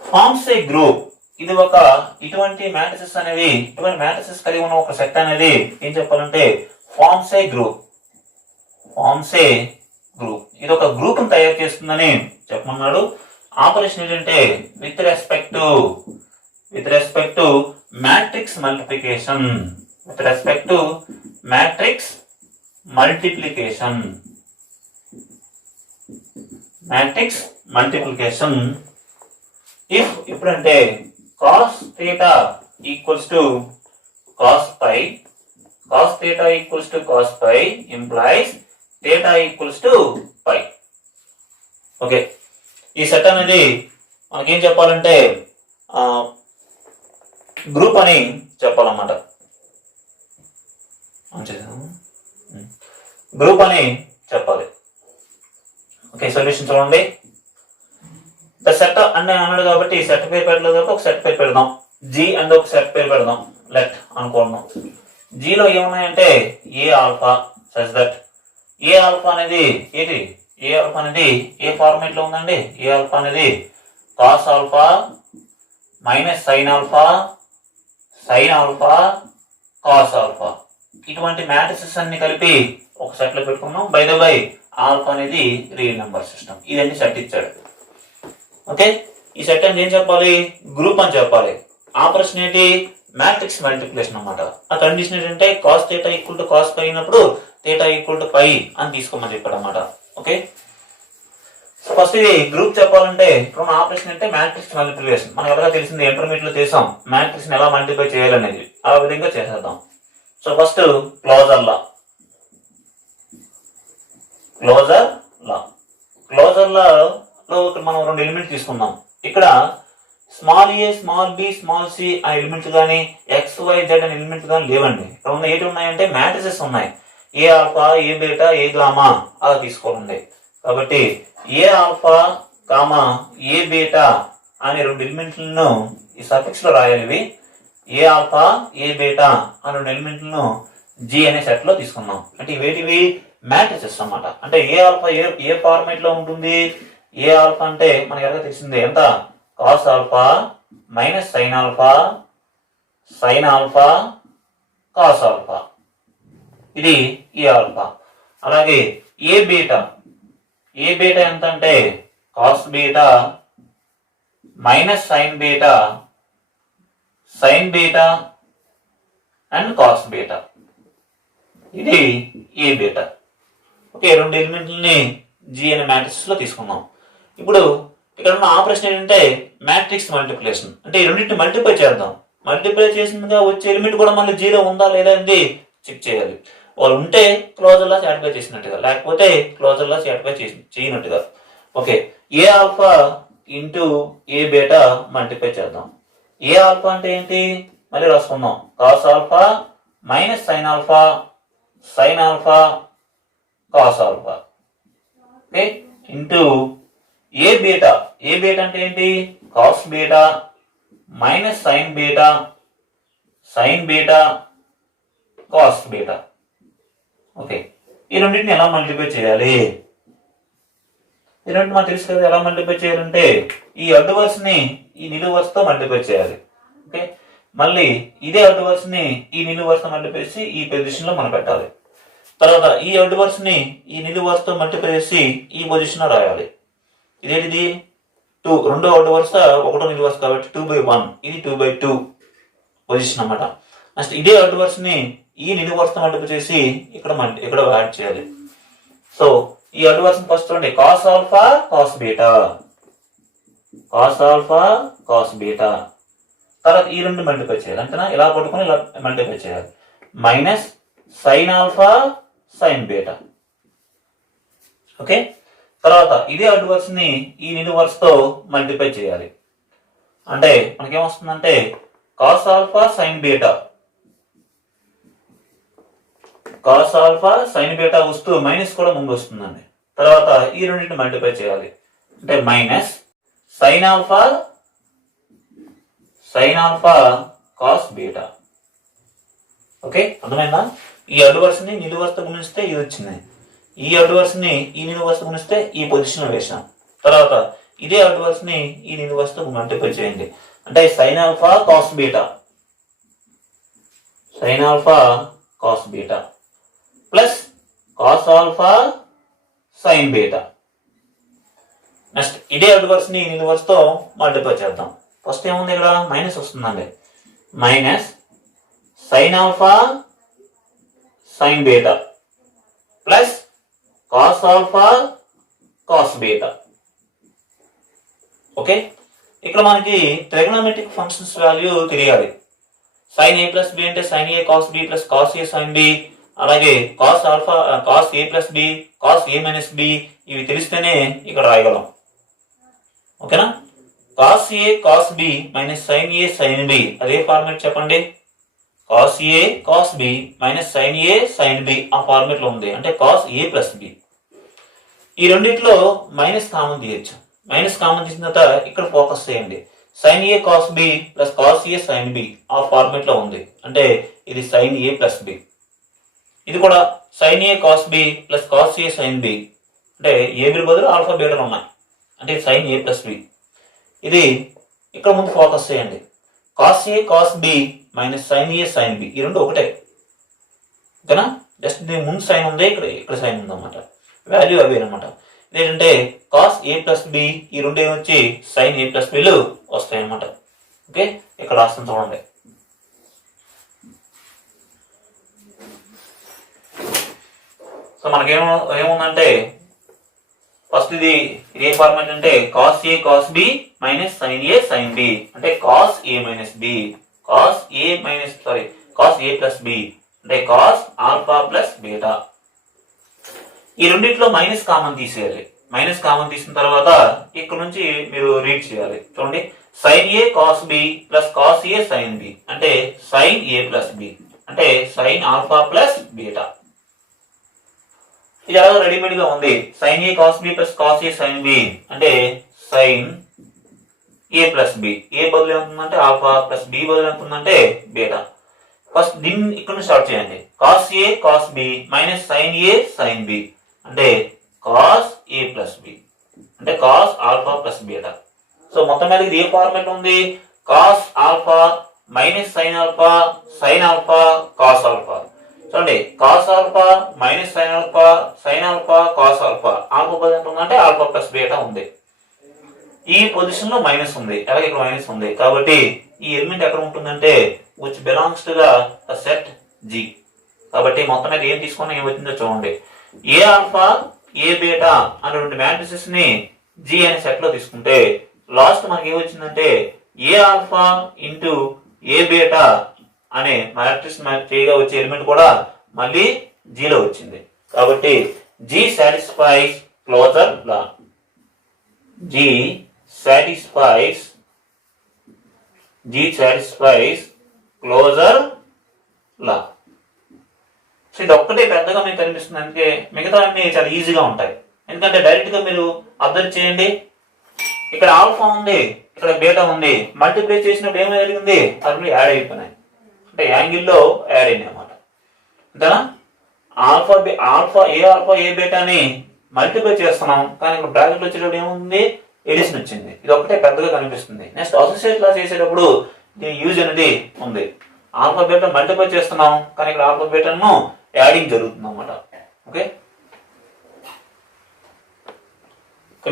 Forms a group. ఇది ఒక ఇటువంటి మ్యాట్రిసెస్ అనేది, ఇటువంటి మ్యాట్రిసెస్ కలిగి ఉన్న ఒక సెట్ అనేది ఏం చెప్పాలంటే ఫార్మ్స్ ఏ గ్రూప్. ఇది ఒక గ్రూప్ తయారు చేస్తుందని చెప్పమన్నాడు. ఆపరేషన్ ఏంటంటే with respect to matrix multiplication. ఇప్పుడంటే cos theta equals to cos pi implies theta equals to pi. Okay, ఈ సెట్ అనేది మనకేం చెప్పాలంటే గ్రూప్ అని చెప్పాలన్నమాట. గ్రూప్ అని చెప్పాలి. ఓకే, సొల్యూషన్ చూడండి. ద సెట్ అని అన్నాడు కాబట్టి సెట్ పేరు పెట్టలేదు కాబట్టి ఒక సెట్ పేరు పెడదాం. జీ అండ్ ఒక సెట్ పేరు పెడదాం. లెట్ అనుకుందాం. జీలో ఏమున్నాయంటే A alpha such that A alpha అనేది ఏది? ఏ ఆల్ఫా అనేది ఏ ఫార్మేట్ లో ఉందండి? ఏ ఆల్ఫా అనేది cos alpha minus sine alpha cos alpha, ఇటువంటి మ్యాట్రిసెస్ అన్ని కలిపి ఒక సెట్ లో పెట్టుకున్నాం. బై ద బై ఆల్ఫా అనేది రియల్ నెంబర్ సిస్టమ్. ఇదన్నీ సెట్ ఇచ్చాడు. ఓకే, ఈ సెట్ అని ఏం చెప్పాలి? గ్రూప్ అని చెప్పాలి. ఆపరేషన్ ఏంటి? మ్యాట్రిక్స్ మల్టిప్లికేషన్ అన్నమాట. ఆ కండిషన్ ఏంటంటే cos theta equal to cos pi అయినప్పుడు థీటా ఈక్వల్ టు పై అని తీసుకోమని చెప్పాడు అన్నమాట. ఓకే, సో ఫస్ట్ ఇది గ్రూప్ చెప్పాలంటే ఇప్పుడు ఆపరేషన్ అంటే మ్యాట్రిక్స్ మల్టిప్లికేషన్. మనకు ఎలాగా తెలిసింది, ఇంటర్మీడియట్ లో చేసాం మ్యాట్రిక్స్ ఎలా మల్టిప్లై చేయాలనేది. ఆ విధంగా చేసేద్దాం. So first closure law. Closure law లో మనం రెండు ఎలిమెంట్ తీసుకుందాం. ఇక్కడ small A, small B, small C ఆ ఎలిమెంట్ కానీ ఎక్స్, వై, జెడ్ అనే ఎలిమెంట్ కానీ లేవండి. ఇక్కడ ఉన్న ఏంటి ఉన్నాయంటే మ్యాట్రిసెస్ ఉన్నాయి. A alpha, A beta, A gamma అలా తీసుకోండి. కాబట్టి A alpha comma A beta అనే రెండు ఎలిమెంట్లను ఈ సఫిక్స్ లో రాయాలి. ఏ ఆల్ఫా, ఏ బీటా అనే రెండు ఎలిమెంట్లను జి అనే సెట్ లో తీసుకున్నాం. అంటే ఇవేటివి మ్యాట్రిసెస్ అన్నమాట. అంటే ఏ ఆల్ఫా ఏ ఫార్మేట్ లో ఉంటుంది. ఏ ఆల్ఫా అంటే మనకి ఎలా తెలిసింది, ఎంత cos alpha minus sine alpha, sine alpha, cos alpha. ఇది ఏ ఆల్ఫా. అలాగే ఏ బీటా, ఏ బీటా ఎంత అంటే cos beta minus sine beta, sine beta and cos beta. ఇది ఏ బీటా. ఓకే, రెండు ఎలిమెంట్లని జి అనే మ్యాట్రిక్స్ లో తీసుకున్నాం. ఇప్పుడు ఇక్కడ ఉన్న ఆపరేషన్ ఏంటంటే మ్యాట్రిక్స్ మల్టిప్లికేషన్. అంటే ఈ రెండింటిని మల్టిప్లై చేద్దాం. మల్టిప్లై చేసిందిగా వచ్చే ఎలిమెంట్ కూడా మళ్ళీ జీరో ఉందా లేదా అనేది చెక్ చేయాలి. వాళ్ళు ఉంటే క్లోజర్ లా సాటిస్ఫై చేసినట్టుగా, లేకపోతే క్లోజర్ లా సాటిస్ఫై చేయనట్టుగా. Okay, A alpha into A beta multiply చేద్దాం. ఏ ఆల్ఫా అంటే ఏంటి మళ్ళీ రాసుకుందాం. Cos alpha minus sine alpha, sine alpha, cos alpha. Okay, into A beta. A beta అంటే ఏంటి cos beta minus sine beta, sine beta, cos beta. Okay, ఈ రెండింటిని ఎలా మల్టిప్లై చేయాలి? ఈ రెండు మనకు తెలుసు కదా ఎలా మల్టిప్లై చేయాలంటే ఈ అడ్డు వరుసని ఈ నిలువు వరుసతో మల్టిప్లై చేయాలి. ఓకే, మళ్ళీ ఇదే అడ్డు వరుసని ఈ నిలువు వరుసతో మల్టిప్లై చేసి ఈ పొజిషన్ లో మనం పెట్టాలి. తర్వాత ఈ అడ్డు వరుసని ఈ నిలువు వరుసతో మల్టిప్లై చేసి ఈ పొజిషన్ లో రాయాలి. ఇదేంటిది 2, రెండో అడ్డు వరుస ఒకటో నిలువు వరుస కాబట్టి 2/1, ఇది 2/2 పొజిషన్ అన్నమాట. నెక్స్ట్ ఇదే అడ్డు వరుసని ఈ నిలువు వరుసతో మల్టిప్లై చేసి ఇక్కడ యాడ్ చేయాలి. సో ఈ అడ్డు వరుసని ఫస్ట్ చూడండి, cos alpha cos beta, cos alpha cos beta. తర్వాత ఈ రెండు మల్టిప్లై చేయాలి. అంతేనా? ఇలా పట్టుకొని ఇలా మల్టిప్లై చేయాలి. Minus sine alpha sine beta. Okay, తర్వాత ఇదే అడ్డు వరుసని ఈ నిలువు వరుసతో మల్టిప్లై చేయాలి. అంటే మనకేమొస్తుందంటే cos alpha sine beta, cos alpha sine beta వస్తూ మైనస్ కూడా ముందు వస్తుందండి. తర్వాత ఈ రెండింటిని మల్టిప్లై చేయాలి. అంటే minus sine alpha, sine alpha cos beta. Okay, అర్థమైందా? ఈ అడ్డు వరుసని నిలువు వరుసతో గుణిస్తే ఇది వచ్చింది. ఈ అడ్డు వరుసని ఈ నిలువు వరుసతో గుణిస్తే ఈ పొజిషన్ లో వేసాం. తర్వాత ఇదే అడ్డు వరుసని ఈ నిలువు వరుసతో మల్టిప్లై చేయండి. అంటే sine alpha cos beta, sine alpha cos beta plus cos alpha sine beta. Next ఇదే అడ్డు వరుసని ఈ నిలువు వరుసతో మల్టిప్లై చేద్దాం. ఫస్ట్ ఏముంది ఇక్కడ మైనస్ వస్తుందండి. Minus sine alpha sine beta plus cos alpha cos beta. Okay, ఇక్కడ మనకి ట్రిగోనోమెట్రిక్ ఫంక్షన్స్ వాల్యూ తెలియాలి. సైన్ ఏ ప్లస్ బి అంటే sine A cos B plus cos A sine B. అలాగే cos alpha cos A plus B, cos A minus B, ఇవి తెలిస్తేనే ఇక్కడ రాయగలం. ఓకేనా? Cos A cos B minus sine A sine B, అదే format చెప్పండి. Cos A cos B minus sine A sine B ఆ format లో ఉంది. అంటే కాస్ ఏ ప్లస్ బి. ఈ రెండిట్లో మైనస్ కామన్ తీయచ్చు. మైనస్ కామన్ తీసిన తర్వాత ఇక్కడ ఫోకస్ చేయండి. Sine A cos B plus cos A sine B ఆ ఫార్మేట్ లో ఉంది. అంటే ఇది సైన్ ఏ ప్లస్ బి. ఇది కూడా sine A cos B plus cos A sine B. అంటే ఏ బి బదులు ఆల్ఫా బీటాలు ఉన్నాయి. అంటే సైన్ ఏ ప్లస్ బి. ఇది ఇక్కడ ముందు ఫోకస్ చేయండి. Cos A cos B minus sine A sine B, ఈ రెండు ఒకటే. ఓకేనా? జస్ట్ దీని ముందు సైన్ ఉంది, ఇక్కడ సైన్ ఉంది అన్నమాట. వాల్యూ అవే అనమాట. ఏంటంటే కాస్ ఏ ప్లస్ బి, ఈ రెండు ఏమొచ్చి సైన్ ఏ ప్లస్ బిలు వస్తాయి అన్నమాట. ఓకే, ఇక్కడ రాస్తాను చూడండి. సో మనకేమో ఏముందంటే ఫస్ట్ ఇది ఏ ఫార్మాట్ అంటే cos A cos B minus sine A sine B అంటే cos A minus B cos A plus B అంటే కాస్ ఆల్ఫా ప్లస్ బీటా. ఈ రెండిట్లో మైనస్ కామన్ తీసేయాలి. మైనస్ కామన్ తీసిన తర్వాత ఇక్కడ నుంచి మీరు రీడ్ చేయాలి. చూడండి, sine A cos B plus cos A sine B అంటే సైన్ ఏ ప్లస్ బి అంటే సైన్ ఆల్ఫా ప్లస్ బీటా. ఇది అలాగే రెడీమేడ్ గా ఉంది. Sign A cos B plus cos A sine B అంటే sine A plus B. A బదులు ఏమవుతుందంటే alpha plus B బదులు ఏమవుతుందంటే బీటా. ఫస్ట్ దీన్ని ఇక్కడ స్టార్ట్ చేయండి. Cos A cos B minus sine A sine B అంటే కాస్ ఏ ప్లస్ బి అంటే cos alpha plus beta. So మొత్తం మీద ఇది ఏ ఫార్మాట్ ఉంది? Cos alpha minus sine alpha cos alpha. చూడండి, cos alpha minus sine alpha cos alpha. Alpha బదులు ఎంత ఉందంటే ఆల్ఫా ప్లస్ బీటా ఉంది. ఈ పొజిషన్ లో మైనస్ ఉంది, అలాగే ఇక్కడ మైనస్ ఉంది. కాబట్టి ఈ ఎలిమెంట్ ఎక్కడ ఉంటుందంటే which belongs to the set G. కాబట్టి మొత్తం మీద ఏం తీసుకున్నా ఏమవుతుందో చూడండి. ఏ ఆల్ఫా ఏ బీటా అనే రెండు మ్యాట్రిసెస్ ని జి అనే సెట్ లో తీసుకుంటే లాస్ట్ మనకి ఏమొచ్చిందంటే A alpha into A beta అనే మ్యాట్రిక్స్ చేయగా వచ్చే ఎలిమెంట్ కూడా మళ్ళీ జీలో వచ్చింది. కాబట్టి G satisfies closure law. G satisfies closure law. So ఇది ఒక్కటే పెద్దగా మీకు కనిపిస్తుంది, అందుకే మిగతా అన్ని చాలా ఈజీగా ఉంటాయి. ఎందుకంటే డైరెక్ట్ గా మీరు అబ్జర్వ్ చేయండి, ఇక్కడ ఆల్ఫా ఉంది, ఇక్కడ బీటా ఉంది. మల్టిప్లై చేసినప్పుడు ఏమి జరిగింది? అవి యాడ్ అయిపోయినాయి, అంటే యాంగిల్లో యాడ్ అయినాయి అన్నమాట. అంతేనా? ఆల్ఫా ఏ బీటాని మల్టిప్లై చేస్తున్నాం, కానీ ఇక్కడ బ్రాకెట్ వచ్చేటప్పుడు ఏముంది? ఎడిషన్ వచ్చింది. ఇది ఒకటే పెద్దగా కనిపిస్తుంది. నెక్స్ట్ అసోసియేట్ లా చేసేటప్పుడు దీని యూజ్ అనేది ఉంది. ఆల్ఫా బీటా మల్టిప్లై చేస్తున్నాం, కానీ ఇక్కడ ఆల్ఫా బీటాను యాడింగ్ జరుగుతుంది అన్నమాట. Okay,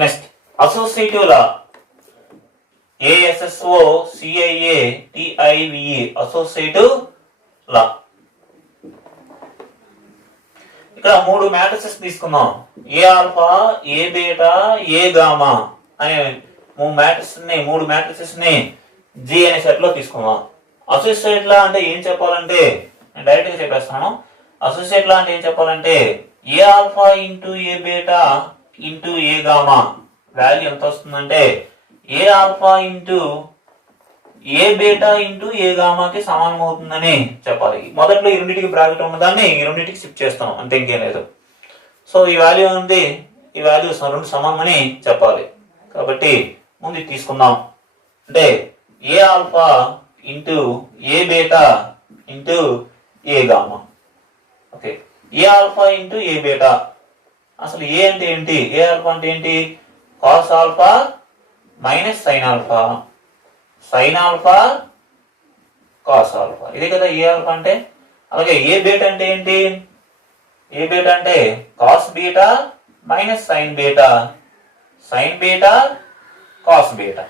next associative law. ASSO CIA TIVE associative law. ఇక్కడ మూడు మ్యాట్రిసెస్ తీసుకున్నాం. A alpha A beta A gamma అనే మూడు మ్యాట్రిసెస్ ని జి అనే సెట్ లో తీసుకున్నాం. అసోసియేట్ లా అంటే ఏం చెప్పాలంటే నేను డైరెక్ట్ గా చెప్పేస్తాను. అసోసియేట్ లా అంటే ఏం చెప్పాలంటే ఏ alpha into A beta into A gamma value ఎంత వస్తుందంటే ఏ alpha into A beta into ఏ గామాకి సమానం అవుతుందని చెప్పాలి. మొదట్లో ఈ రెండింటికి బ్రాకెట్ ఉన్నదాన్ని ఈ రెండింటికి షిఫ్ట్ చేస్తాం, అంతే, ఇంకేం లేదు. సో ఈ వాల్యూ ఉంది, ఈ వాల్యూ రెండు సమానమని చెప్పాలి. కాబట్టి ముందు తీసుకుందాం. అంటే A alpha into A beta into A gamma. Okay, A alpha into A beta. అసలు ఏ అంటే ఏంటి? ఏ ఆల్ఫా అంటే ఏంటి? Cos alpha minus sine alpha cos alpha. ఇదే కదా ఏ ఆల్ఫా అంటే. అలాగే ఏ బీటా అంటే ఏంటి? ఏ బీటా అంటే cos beta minus sine beta cos beta.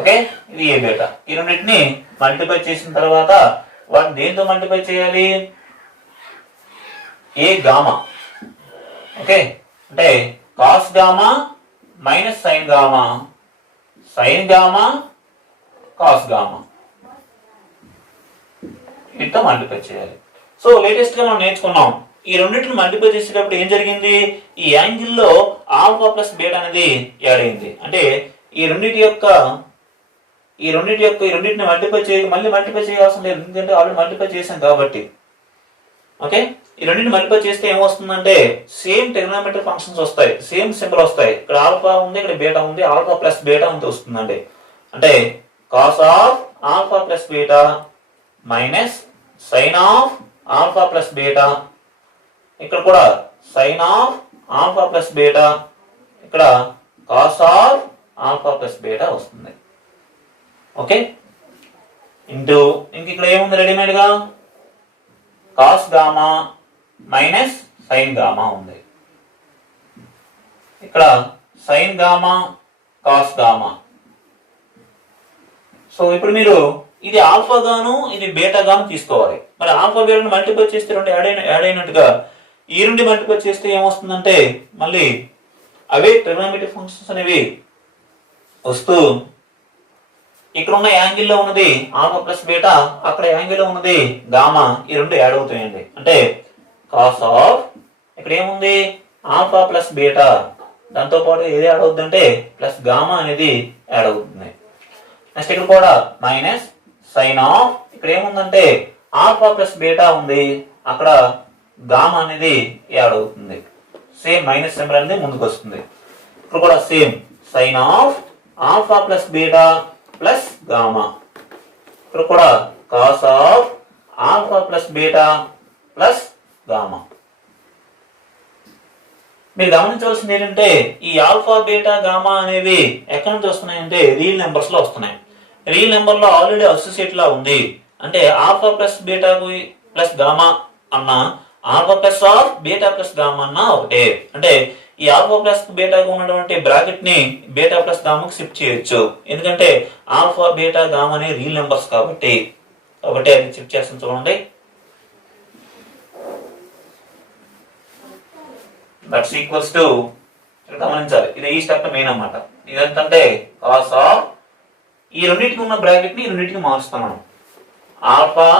Okay, ఇది ఏ బీటా. ఈ రెండింటిని మల్టిప్లై చేసిన తర్వాత వాటిని దేంతో మల్టిప్లై చేయాలి? A gamma. ఓకే, అంటే cos gamma minus sine gamma cos gamma, వీటితో మల్టిప్లై చేయాలి. సో లేటెస్ట్ గా మనం నేర్చుకున్నాం, ఈ రెండింటిని మల్టిప్లై చేసేటప్పుడు ఏం జరిగింది? ఈ యాంగిల్లో ఆల్ఫా ప్లస్ బీటా అనేది యాడ్ అయింది. అంటే ఈ రెండింటిని మల్టిప్లై చేయాల్సిన లేదు, ఎందుకంటే ఆల్రెడీ మల్టిప్లై చేసాం కాబట్టి. ఓకే, ఈ రెండింటిని మల్టిప్లై చేస్తే ఏమొస్తుందంటే సేమ్ ట్రిగ్నోమెట్రిక్ ఫంక్షన్స్ వస్తాయి, సేమ్ సింబల్ వస్తాయి. ఇక్కడ ఆల్ఫా ఉంది, ఇక్కడ బీటా ఉంది, ఆల్ఫా ప్లస్ బీటా ఉంది వస్తుందండి. అంటే cos of alpha plus beta minus sine of alpha plus beta. ఇక్కడ కూడా sine of alpha plus beta, ఇక్కడ cos of alpha plus beta వస్తుంది. ఓకే, ఇంటూ ఇంక ఇక్కడ ఏముంది రెడీమేడ్ గా? Cos gamma minus sine gamma ఉంది. ఇక్కడ sine gamma cos gamma. So ఇప్పుడు మీరు ఇది ఆల్ఫా గాను ఇది బీటా గాను తీసుకోవాలి. మరి ఆల్ఫా బీటాను మల్టిప్లై చేస్తే రెండు యాడ్ అయినట్టుగా ఈ రెండు మల్టిప్లై చేస్తే ఏమొస్తుందంటే మళ్ళీ అవే ట్రిగ్నోమెట్రిక్ ఫంక్షన్స్ అనేవి వస్తూ ఇక్కడ ఉన్న యాంగిల్లో ఉన్నది ఆల్ఫా ప్లస్ బీటా, అక్కడ యాంగిల్లో ఉన్నది గామా, ఈ రెండు యాడ్ అవుతాయండి. అంటే కాస్ ఆఫ్ ఇక్కడ ఏముంది ఆల్ఫా ప్లస్ బీటా, దాంతో పాటు ఏది యాడ్ అవుతుంది అంటే ప్లస్ గామా అనేది యాడ్ అవుతుంది. నెక్స్ట్ ఇక్కడ కూడా మైనస్ సైన్ ఆఫ్ ఇక్కడ ఏముందంటే ఆల్ఫా ప్లస్ బీటా ఉంది, అక్కడ గామా అనేది యాడ్ అవుతుంది. సేమ్ మైనస్ సింబల్ అనేది ముందుకు వస్తుంది. ఇక్కడ కూడా same sine of alpha plus beta plus gamma, ఇక్కడ కూడా cos of alpha plus beta plus gamma. మీరు గమనించవలసింది ఏంటంటే ఈ ఆల్ఫా బీటా గామా అనేవి ఎక్కడి నుంచి వస్తున్నాయంటే రియల్ నెంబర్స్ లో వస్తున్నాయి. రియల్ నెంబర్ లో ఆల్రెడీ అసోసియేట్ లా ఉంది. అంటే ఆల్ఫా ప్లస్ బీటాకు ప్లస్ గామా అన్న, alpha plus of beta plus gamma అన్న ఒకటే. అంటే ఈ ఆల్ఫా ప్లస్ బీటాకు ఉన్నటువంటి బ్రాకెట్ ని బీటా ప్లస్ గామాకు షిఫ్ట్ చేయొచ్చు. ఎందుకంటే ఆల్ఫా బీటా గామా అనే రియల్ నెంబర్స్ కాబట్టి అది షిఫ్ట్ చేస్తాను చూడండి. దట్స్ ఈక్వల్స్ టు గమనించాలి, ఇది ఈ స్టెప్ మెయిన్ అన్నమాట. ఇదంటే కాస్ ఆఫ్ ఈ రెండింటికి ఉన్న బ్రాకెట్ ని ఈ రెండింటికి మారుస్తున్నాం. Alpha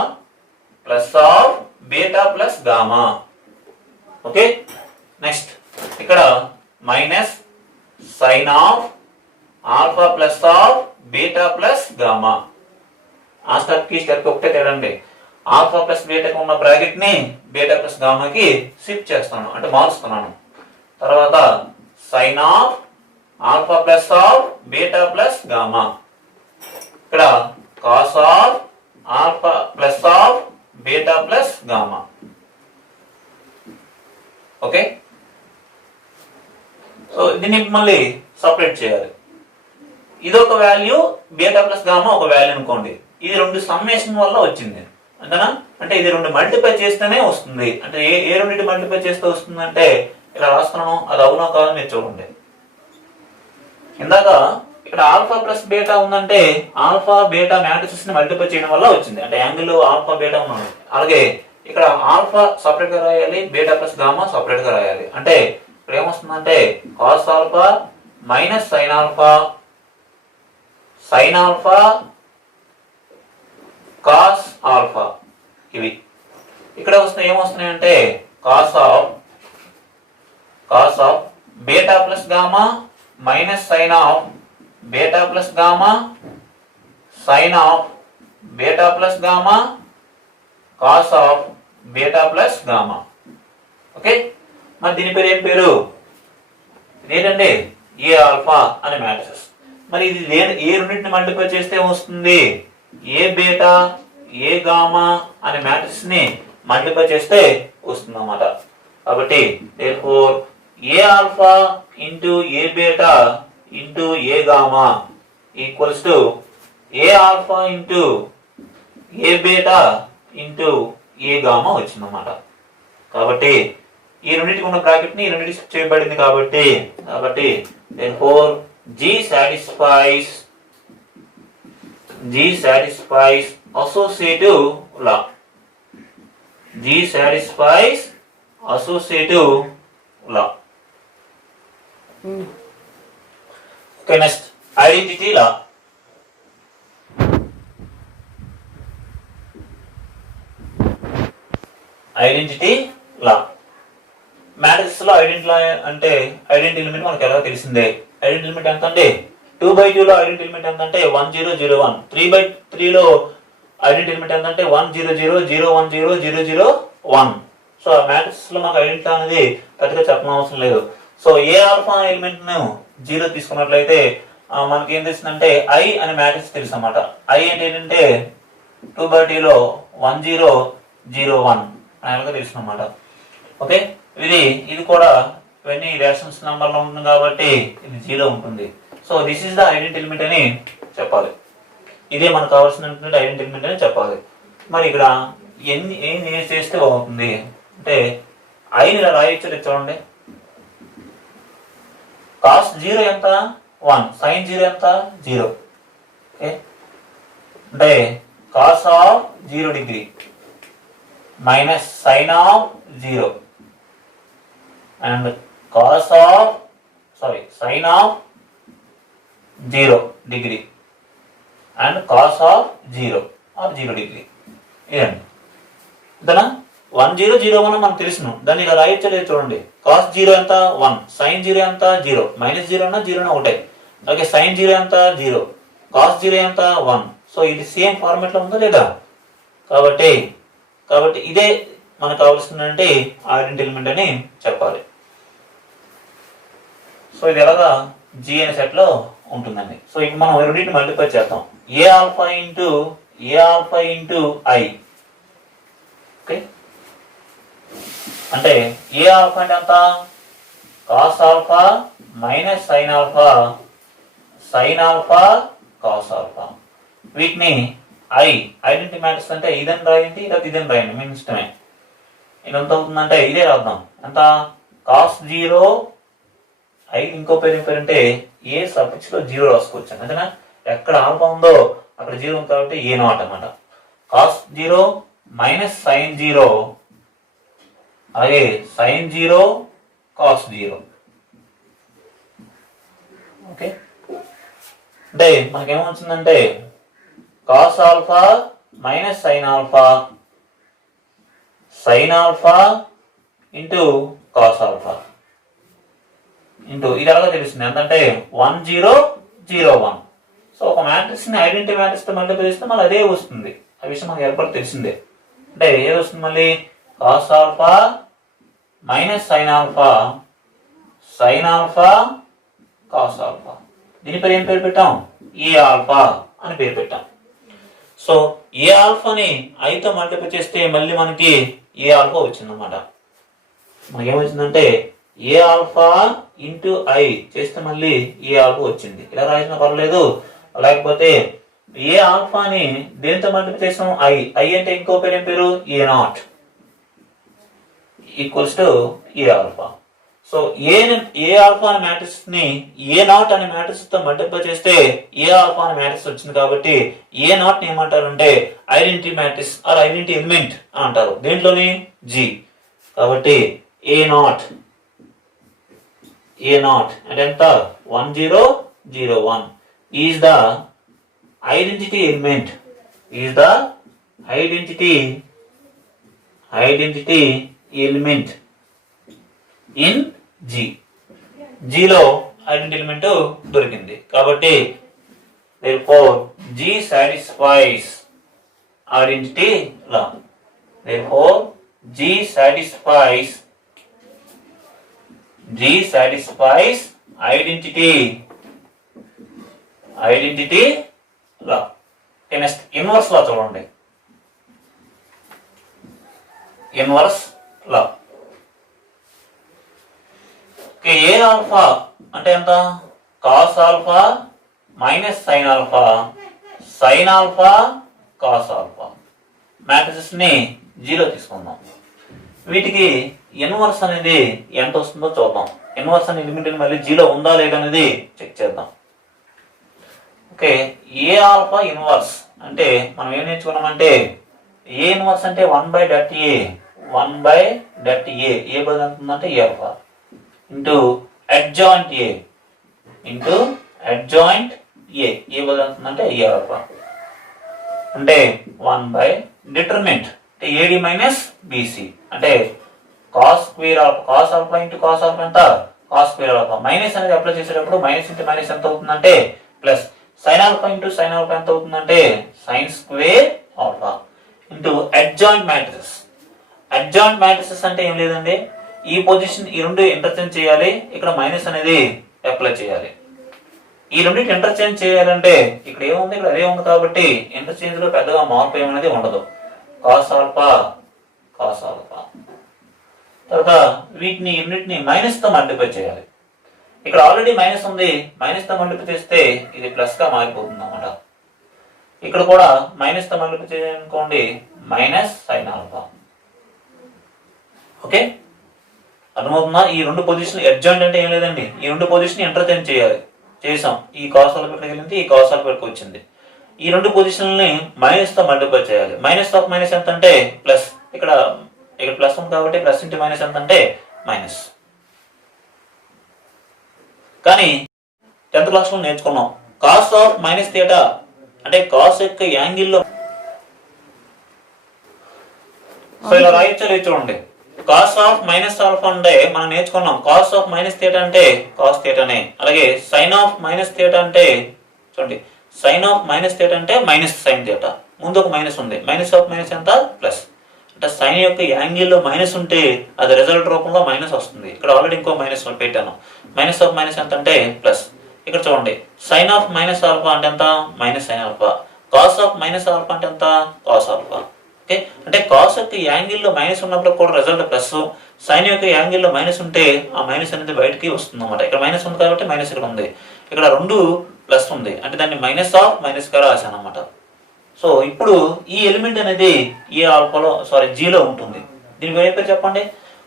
plus of beta plus gamma. Okay, next ఇక్కడ minus sine of alpha plus of beta plus gamma. ఆ స్టెప్ కి స్టెప్ ఒకటే తేడండి. ఆల్ఫా ప్లస్ బీటాకి ఉన్న బ్రాకెట్ ని బీటా ప్లస్ గామాకి షిఫ్ట్ చేస్తున్నాను, అంటే మారుస్తున్నాను. తర్వాత sine of alpha plus of beta plus gamma, ఇక్కడ cos of alpha plus of beta plus gamma. Okay, so దీన్ని మళ్ళీ సపరేట్ చేయాలి. ఇదొక వాల్యూ, బీటా ప్లస్ గామా ఒక వాల్యూ అనుకోండి. ఇది రెండు సమ్మేషన్ వల్ల వచ్చింది అంతేనా. అంటే ఇది రెండు మల్టిప్లై చేస్తేనే వస్తుంది. అంటే ఏ రెండింటి మల్టిప్లై చేస్తే వస్తుంది అంటే ఇలా రాస్తున్నాను, అది అవునా కాదని మీరు చూడండి. ఇందాక ఇక్కడ ఆల్ఫా ప్లస్ బీటా ఉందంటే ఆల్ఫా బీటా మ్యాట్రిసెస్ ని మల్టిప్లై చేయడం వల్ల వచ్చింది. అంటే యాంగిల్ ఆల్ఫా బీటా ఉన్నాను. అలాగే ఇక్కడ ఆల్ఫా సపరేట్ గా రాయాలి, బీటా ప్లస్ గామా సపరేట్ గా రాయాలి. అంటే ఇక్కడ ఏమొస్తుందంటే cos alpha minus sine alpha, sine alpha cos alpha. ఇవి ఇక్కడ వస్తే ఏమొస్తున్నాయి అంటే cos of beta plus gamma minus sine of beta plus gamma, sine of beta plus gamma, cos of beta plus gamma. Okay, మరి దీని పేరు ఏం పేరు? ఏంటంటే ఏ ఆల్ఫా అనే మ్యాట్రిక్స్. మరి ఇది ఏ రెండింటిని మల్టిప్లై చేస్తే వస్తుంది? ఏ బీటా ఏ గామా అనే మ్యాట్రిక్స్ ని మల్టిప్లై చేస్తే వస్తుంది అన్నమాట. కాబట్టి therefore A alpha into A beta into A gamma equals to A alpha into A beta into A gamma వచ్చిందన్నమాట. కాబట్టి ఈ రెండింటికి ఉన్న బ్రాకెట్ ని ఈ రెండింటికి షిఫ్ట్ చేయబడింది కాబట్టి therefore G satisfies associative law. G satisfies associative law. Okay, next identity law. Identity లా. మ్యాట్రిక్స్ లో ఐడెంటిటీ అంటే ఐడెంటిటీ లిమిట్ మనకు ఎలా తెలిసిందే. ఐడెంటిటీ లిమిట్ ఎంత అండి? 2/2 లో ఐడెంటిటీ లిమిట్ ఎంత అంటే 1001. 3/3 లో ఐడెంటిటీ లిమిట్ ఎంత అంటే 100,010,001. సో మ్యాట్రిక్స్ లో మనకు ఐడెంటిటీ అనేది పెద్దగా చెప్పడం అవసరం లేదు. సో ఏ ఆల్ఫా ఎలిమెంట్ ను 0 తీసుకున్నట్లయితే మనకి ఏం తెలిసిందంటే ఐ అనే మ్యాట్రిక్స్ తెలుసు అన్నమాట. ఐ అంటే ఏంటంటే 2/2 లో 1001 అనేది తెలుసు అన్నమాట. ఓకే, ఇది కూడా ఇవన్నీ రేషన్స్ నెంబర్ లో ఉంటుంది కాబట్టి ఇది 0 ఉంటుంది. So this is the identity element అని చెప్పాలి. ఇదే మనకు కావాల్సినటువంటి ఐడెంటిటీ ఎలిమెంట్ అని చెప్పాలి. మరి ఇక్కడ ఏం చేస్తే బాగుంటుంది అంటే ఐని ఇలా రాయొచ్చు. చూడండి, కాస్ 0 ఎంత? 1. సైన్ 0 ఎంత? 0. ఓకే, అంటే cos of 0 degree minus sine of 0 and cos of sine of 0 degree and cos of 0 or 0 degree. ఇదండి అంతేనా. 1 0 0 1 మనకు తెలుసును, దాన్ని ఇలా రాయొచ్చలేదు చూడండి. కాస్ 0 ఎంత 1, సైన్ 0 ఎంత 0, -0 అన్నా 0 అన్నా ఒకటే. అలాగే సైన్ 0 ఎంత 0, కాస్ 0 ఎంత 1. సో ఇది సేమ్ ఫార్మేట్ లో ఉందా లేదా? కాబట్టి ఇదే మనకు కావాల్సిందంటే ఐడెంటిటీ ఎలిమెంట్ అని చెప్పాలి. సో ఇది ఎలాగా జీ అనే సెట్ లో ఉంటుందండి. సో ఇప్పుడు మనం రెండింటిని మల్టిప్లై చేద్దాం. A alpha into I. Okay, అంటే ఏ ఆల్ఫా అంటే ఎంత? Cos alpha minus sine alpha cos alpha. వీటిని ఐడెంటిటీ మ్యాట్రిక్స్ అంటే ఇదని రాయండి, లేదా ఇదని రాయండి, మీ ఇష్టమే. ఇదంతా అవుతుందంటే ఇదే రాద్దాం. ఎంత? కాస్ 0 ఐ ఇంకో పేరంటే ఏ సఫిక్స్ లో 0 రాసుకోవచ్చు అంతేనా. ఎక్కడ ఆల్ఫా ఉందో అక్కడ 0 ఉంది కాబట్టి ఏ నాట్ అన్నమాట. కాస్ 0 మైనస్ సైన్ 0, అలాగే సైన్ 0 కాస్ 0. ఓకే, అంటే మనకేమొచ్చిందంటే cos alpha minus sine alpha into cos alpha into ఇది ఎలాగో తెలుస్తుంది ఎంతంటే 1 0 0 1. సో ఒక మ్యాట్రిక్స్ ని ఐడెంటిటీ మ్యాట్రిక్స్ తో మల్టిప్లై చేస్తే మళ్ళీ అదే వస్తుంది. ఆ విషయం మనకు ఏర్పడి తెలిసిందే. అంటే ఏది వస్తుంది మళ్ళీ? Cos alpha minus sine alpha cos alpha. దీని పేరు ఏం పేరు పెట్టాం? ఏ ఆల్ఫా అని పేరు పెట్టాం. సో ఏ ఆల్ఫాని ఐతో మల్టిప్లై చేస్తే మళ్ళీ మనకి ఏ ఆల్ఫా వచ్చిందన్నమాట. మనకేమొచ్చిందంటే ఏ ఆల్ఫా ఇంటూ ఐ చేస్తే మళ్ళీ ఏ ఆల్ఫా వచ్చింది. ఇలా రాసిన పర్వాలేదు. లేకపోతే ఏ ఆల్ఫాని దేంతో మల్టిప్లై చేసాం? ఐ అంటే ఇంకో పేరు ఏం పేరు? A naught equals to A alpha. So A alpha అనే మ్యాట్రిక్స్ ని ఏ నాట్ అనే మ్యాట్రిక్స్ తో మల్టిప్లై చేస్తే ఏ ఆల్ఫా అనే మ్యాట్రిక్స్ వచ్చింది. కాబట్టి ఏ నాట్ ని ఏమంటారంటే identity matrix or identity element అంటారు. దేంట్లోని? జీ. కాబట్టి ఏ నాట్ అంటే ఎంత? 1 0 0 1 is the identity element in G. జీలో ఐడెంటిటీ ఎలిమెంట్ దొరికింది. కాబట్టి therefore G satisfies identity law. Therefore G satisfies identity law. Next inverse law చూడండి. Inverse law. Okay, A alpha అంటే ఎంత? Cos alpha minus sine alpha cos alpha. Matrices ని 0 తీసుకుందాం. వీటికి inverse అనేది ఎంత వస్తుందో చూద్దాం. ఇన్వర్స్ అనే ఎలిమెంట్ మళ్ళీ 0 ఉందా లేదా అనేది చెక్ చేద్దాం. ఓకే, ఏ ఆల్ఫా ఇన్వర్స్ అంటే మనం ఏం నేర్చుకున్నామంటే ఏ ఇన్వర్స్ అంటే 1/A. ఏ బదులు ఎంత ఉందంటే A alpha into adjoint A A బదులు ఎంత ఉందంటే ఏ ఆల్ఫా అంటే 1 డిటర్మినెంట్ అంటే ఏడి మైనస్ బీసీ అంటే cos square alpha. Cos alpha into cos alpha ఎంత? Cos square alpha. మైనస్ అనేది అప్లై చేసేటప్పుడు మైనస్ ఇంటూ మైనస్ ఎంత అవుతుందంటే plus. Sine alpha into sine alpha ఎంత అవుతుందంటే sine square alpha into adjoint matrices అంటే ఏం లేదండి, ఈ పొజిషన్ ఈ రెండు ఇంటర్చేంజ్ చేయాలి, ఇక్కడ మైనస్ అనేది అప్లై చేయాలి. ఈ రెండింటి ఇంటర్చేంజ్ చేయాలంటే ఇక్కడ ఏముంది, ఇక్కడ అదే ఉంది. కాబట్టి ఇంటర్చేంజ్ లో పెద్దగా మార్పు ఏమనేది ఉండదు. కాస్ ఆల్ఫా తర్వాత వీటిని యూనిట్ని మైనస్ తో మల్టిప్లై చేయాలి. ఇక్కడ ఆల్రెడీ మైనస్ ఉంది, మైనస్ తో మల్టిప్లై చేస్తే ఇది ప్లస్ గా మారిపోతుంది అన్నమాట. ఇక్కడ కూడా మైనస్ తో మల్టిప్లై చేయాలనుకోండి, మైనస్ సైన్ ఆల్ఫా. ఓకే, అర్థమవుతుందా? ఈ రెండు పొజిషన్ అడ్జాయింట్ అంటే ఏం లేదండి, ఈ రెండు పొజిషన్ ఇంటర్చేంజ్ చేసాం. ఈ కాస్ ఆల్ఫా ఇక్కడికి వెళ్ళింది, ఈ కాస్ ఆల్ఫా ఇక్కడికి వచ్చింది. ఈ రెండు పొజిషన్లని మైనస్ తో మల్టిప్లై చేయాలి. మైనస్ ఆఫ్ మైనస్ ఎంత అంటే ప్లస్. ఇక్కడ ప్లస్ ఉంది కాబట్టి ప్లస్ ఇంటూ మైనస్ ఎంత అంటే మైనస్. కానీ 10th క్లాస్లో నేర్చుకున్నాం కాస్ ఆఫ్ మైనస్ థీటా అంటే కాస్ యొక్క యాంగిల్లో. సో ఇలా రాయించాలి చూడండి. కాస్ ఆఫ్ మైనస్ ఆల్ఫా అంటే మనం నేర్చుకున్నాం కాస్ ఆఫ్ మైనస్ థీటా అంటే కాస్ థీటానే. అలాగే సైన్ ఆఫ్ మైనస్ థీటా అంటే చూడండి సైన్ ఆఫ్ మైనస్ థీటా అంటే మైనస్ సైన్ థీటా. ముందు ఒక మైనస్ ఉంది, మైనస్ ఆఫ్ మైనస్ ఎంత ప్లస్. అంటే సైన్ యొక్క యాంగిల్లో మైనస్ ఉంటే అది రిజల్ట్ రూపంలో మైనస్ వస్తుంది. ఇక్కడ ఆల్రెడీ ఇంకో మైనస్ పెట్టాను. మైనస్ ఆఫ్ మైనస్ ఎంత అంటే ప్లస్. ఇక్కడ చూడండి సైన్ ఆఫ్ మైనస్ ఆల్ఫా అంటే ఎంత minus sine alpha. Cos of minus alpha అంటే ఎంత కాస్ ఆల్ఫా. ఓకే అంటే కాస్ యొక్క యాంగిల్లో మైనస్ ఉన్నప్పుడు కూడా రిజల్ట్ ప్లస్, సైన్ యొక్క యాంగిల్లో మైనస్ ఉంటే ఆ మైనస్ అనేది బయటికి వస్తుంది అనమాట. ఇక్కడ మైనస్ ఉంది కాబట్టి మైనస్ ఇక్కడ ఉంది, ఇక్కడ రెండు ప్లస్ ఉంది అంటే దాన్ని మైనస్ ఆఫ్ మైనస్ గా రాశాను అనమాట. సో ఇప్పుడు ఈ ఎలిమెంట్ అనేది ఏ ఆల్ఫాలో జీలో ఉంటుంది. దీనికి ఏ పేరు చెప్పండి?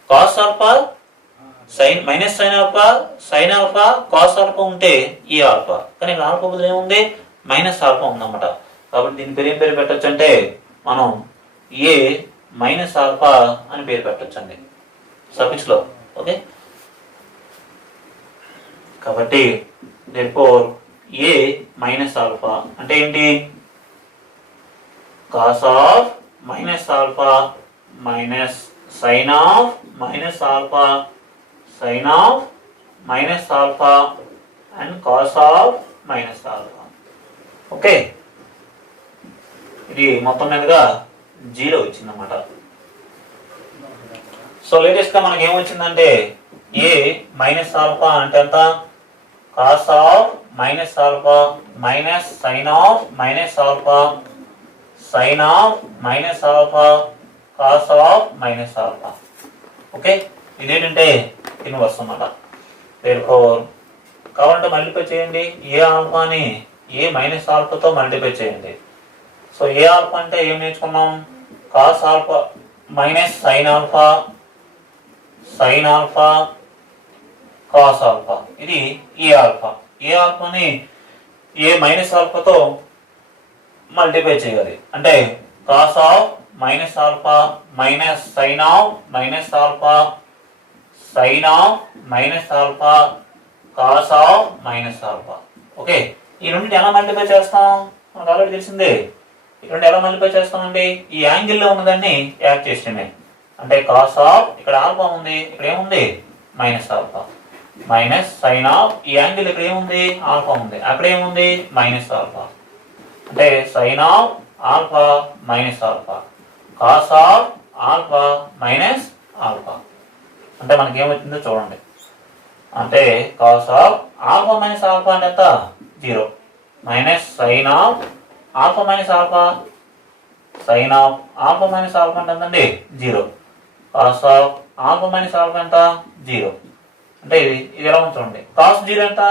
Cos alpha sine minus sine alpha cos alpha ఉంటే ఈ ఆల్ఫా. కానీ ఇక్కడ ఆల్ఫా బదులు ఏముంది మైనస్ ఆల్ఫా ఉందన్నమాట. కాబట్టి దీని పేరు ఏం పేరు పెట్టచ్చు అంటే మనం ఏ మైనస్ ఆల్ఫా అని పేరు పెట్టచ్చు అండి సఫిక్స్ లో. ఓకే కాబట్టి therefore ఏ మైనస్ ఆల్ఫా అంటే ఏంటి? Cos of minus alpha minus sine of minus alpha sine of minus alpha and cos of minus alpha. Okay ఇది మొత్తం మీదుగా జీరో వచ్చిందన్నమాట. సో లేటెస్ట్ గా మనకి ఏమొచ్చిందంటే ఏ మైనస్ ఆల్ఫా అంటే ఎంత? Cos of minus alpha minus sine of minus alpha sine of minus alpha cos of minus alpha. Okay ఇదేంటంటే ఇన్వర్స్ అన్నమాట. therefore కావాలంటే మల్టిప్లై చేయండి. ఏ ఆల్ఫాని ఏ మైనస్ ఆల్ఫాతో మల్టిప్లై చేయండి. సో ఏ ఆల్ఫా అంటే ఏం నేర్చుకున్నాం? Cos alpha minus sine alpha sine alpha cos alpha. ఇది ఏ ఆల్ఫా. ఏ ఆల్ఫాని ఏ మైనస్ ఆల్ఫాతో మల్టిప్లై చేయాలి అంటే cos of minus alpha minus sine of minus alpha sine of minus alpha cos of minus alpha. Okay ఈ రెండింటి ఎలా multiply చేస్తాం మనకు ఆల్రెడీ తెలిసిందే. ఈ రెండు ఎలా మల్టిప్లై చేస్తామండి? ఈ యాంగిల్లో ఉన్నదాన్ని యాడ్ చేసేమే అంటే కాస్ ఆఫ్ ఇక్కడ ఆల్ఫా ఉంది, ఇక్కడ ఏముంది minus alpha minus sine of ఈ యాంగిల్ ఇక్కడ ఏముంది ఆల్ఫా ఉంది, అక్కడ ఏముంది మైనస్ ఆల్ఫా అంటే sine of alpha minus alpha cos of alpha minus alpha. అంటే మనకి ఏమవుతుందో చూడండి. అంటే cos of alpha minus alpha అంటే ఎంత? 0 minus sine of alpha minus alpha sine of alpha minus alpha అంటే ఎంతండి 0 cos of alpha minus alpha ఎంత 0. అంటే ఇది ఎలా ఉంచండి. కాస్ 0 ఎంత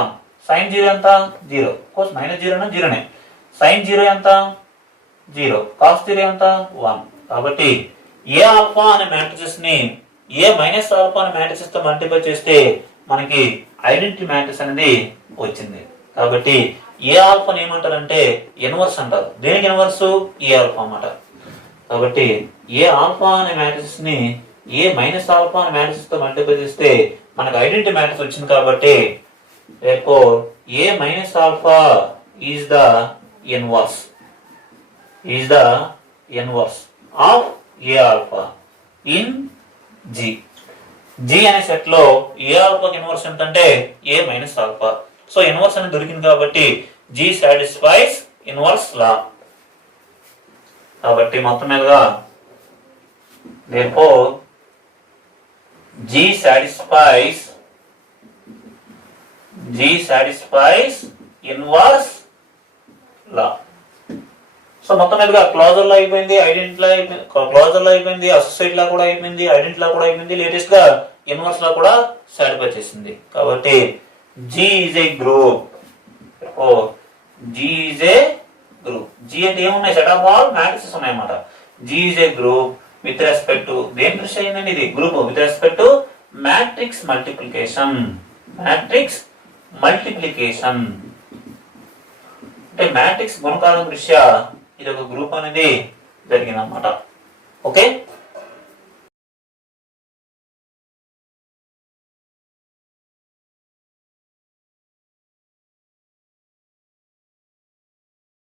1 సైన్ 0 ఎంత 0 కోర్స్ మైనస్ 0 జీరోనే సైన్ 0 ఎంత 0 కాస్ 0 ఎంత 1. కాబట్టి ఏ ఆల్ఫా అనే మ్యాట్రిసెస్ ని ఏ మైనస్ ఆల్ఫా అనే మ్యాట్రిసెస్ తో మల్టిప్లై చేస్తే మనకి ఐడెంటిటీ మ్యాట్రిక్స్ అనేది వచ్చింది. కాబట్టి ఏ ఆల్ఫాని ఏమంటారంటే ఇన్వర్స్ అంటారు. దేనికి ఇన్వర్స్? ఏ ఆల్ఫా అన్నమాట. కాబట్టి ఏ ఆల్ఫా అనే మ్యాట్రిక్స్ ని ఏ మైనస్ ఆల్ఫా అనే మ్యాట్రిక్స్ తో మల్టిప్లై చేస్తే మనకు ఐడెంటిటీ మ్యాట్రిక్స్ వచ్చింది. కాబట్టి therefore A minus alpha is the inverse of A alpha in G. G అనే సెట్ లో ఏ ఆల్ఫాకి ఇన్వర్స్ ఎంతంటే ఏ మైనస్ ఆల్ఫా. సో ఇన్వర్స్ అనేది దొరికింది కాబట్టి జి సాటిస్ఫైస్ ఇన్వర్స్ లా. కాబట్టి మొత్తం మీదుగా therefore G satisfies inverse law. So మొత్తం మీదుగా క్లోజర్ లో అయిపోయింది, అసోసియేట్ లా కూడా అయిపోయింది, ఐడెంటిటీ లా కూడా అయిపోయింది, లేటెస్ట్ గా ఇన్వర్స్ లా కూడా సాటిస్ఫై చేసింది. కాబట్టి G is a group. G అంటే ఏమున్నాయి? సెట్ ఆఫ్ ఆల్ మ్యాట్రిసెస్ ఉన్నాయన్నమాట. G is a group with respect to దేని దృష్టి అయిందండి ఇది group with respect to matrix multiplication అంటే మ్యాట్రిక్స్ గుణకారం దృష్ట్యా ఇది ఒక గ్రూప్ అనేది జరిగిందన్నమాట. ఓకే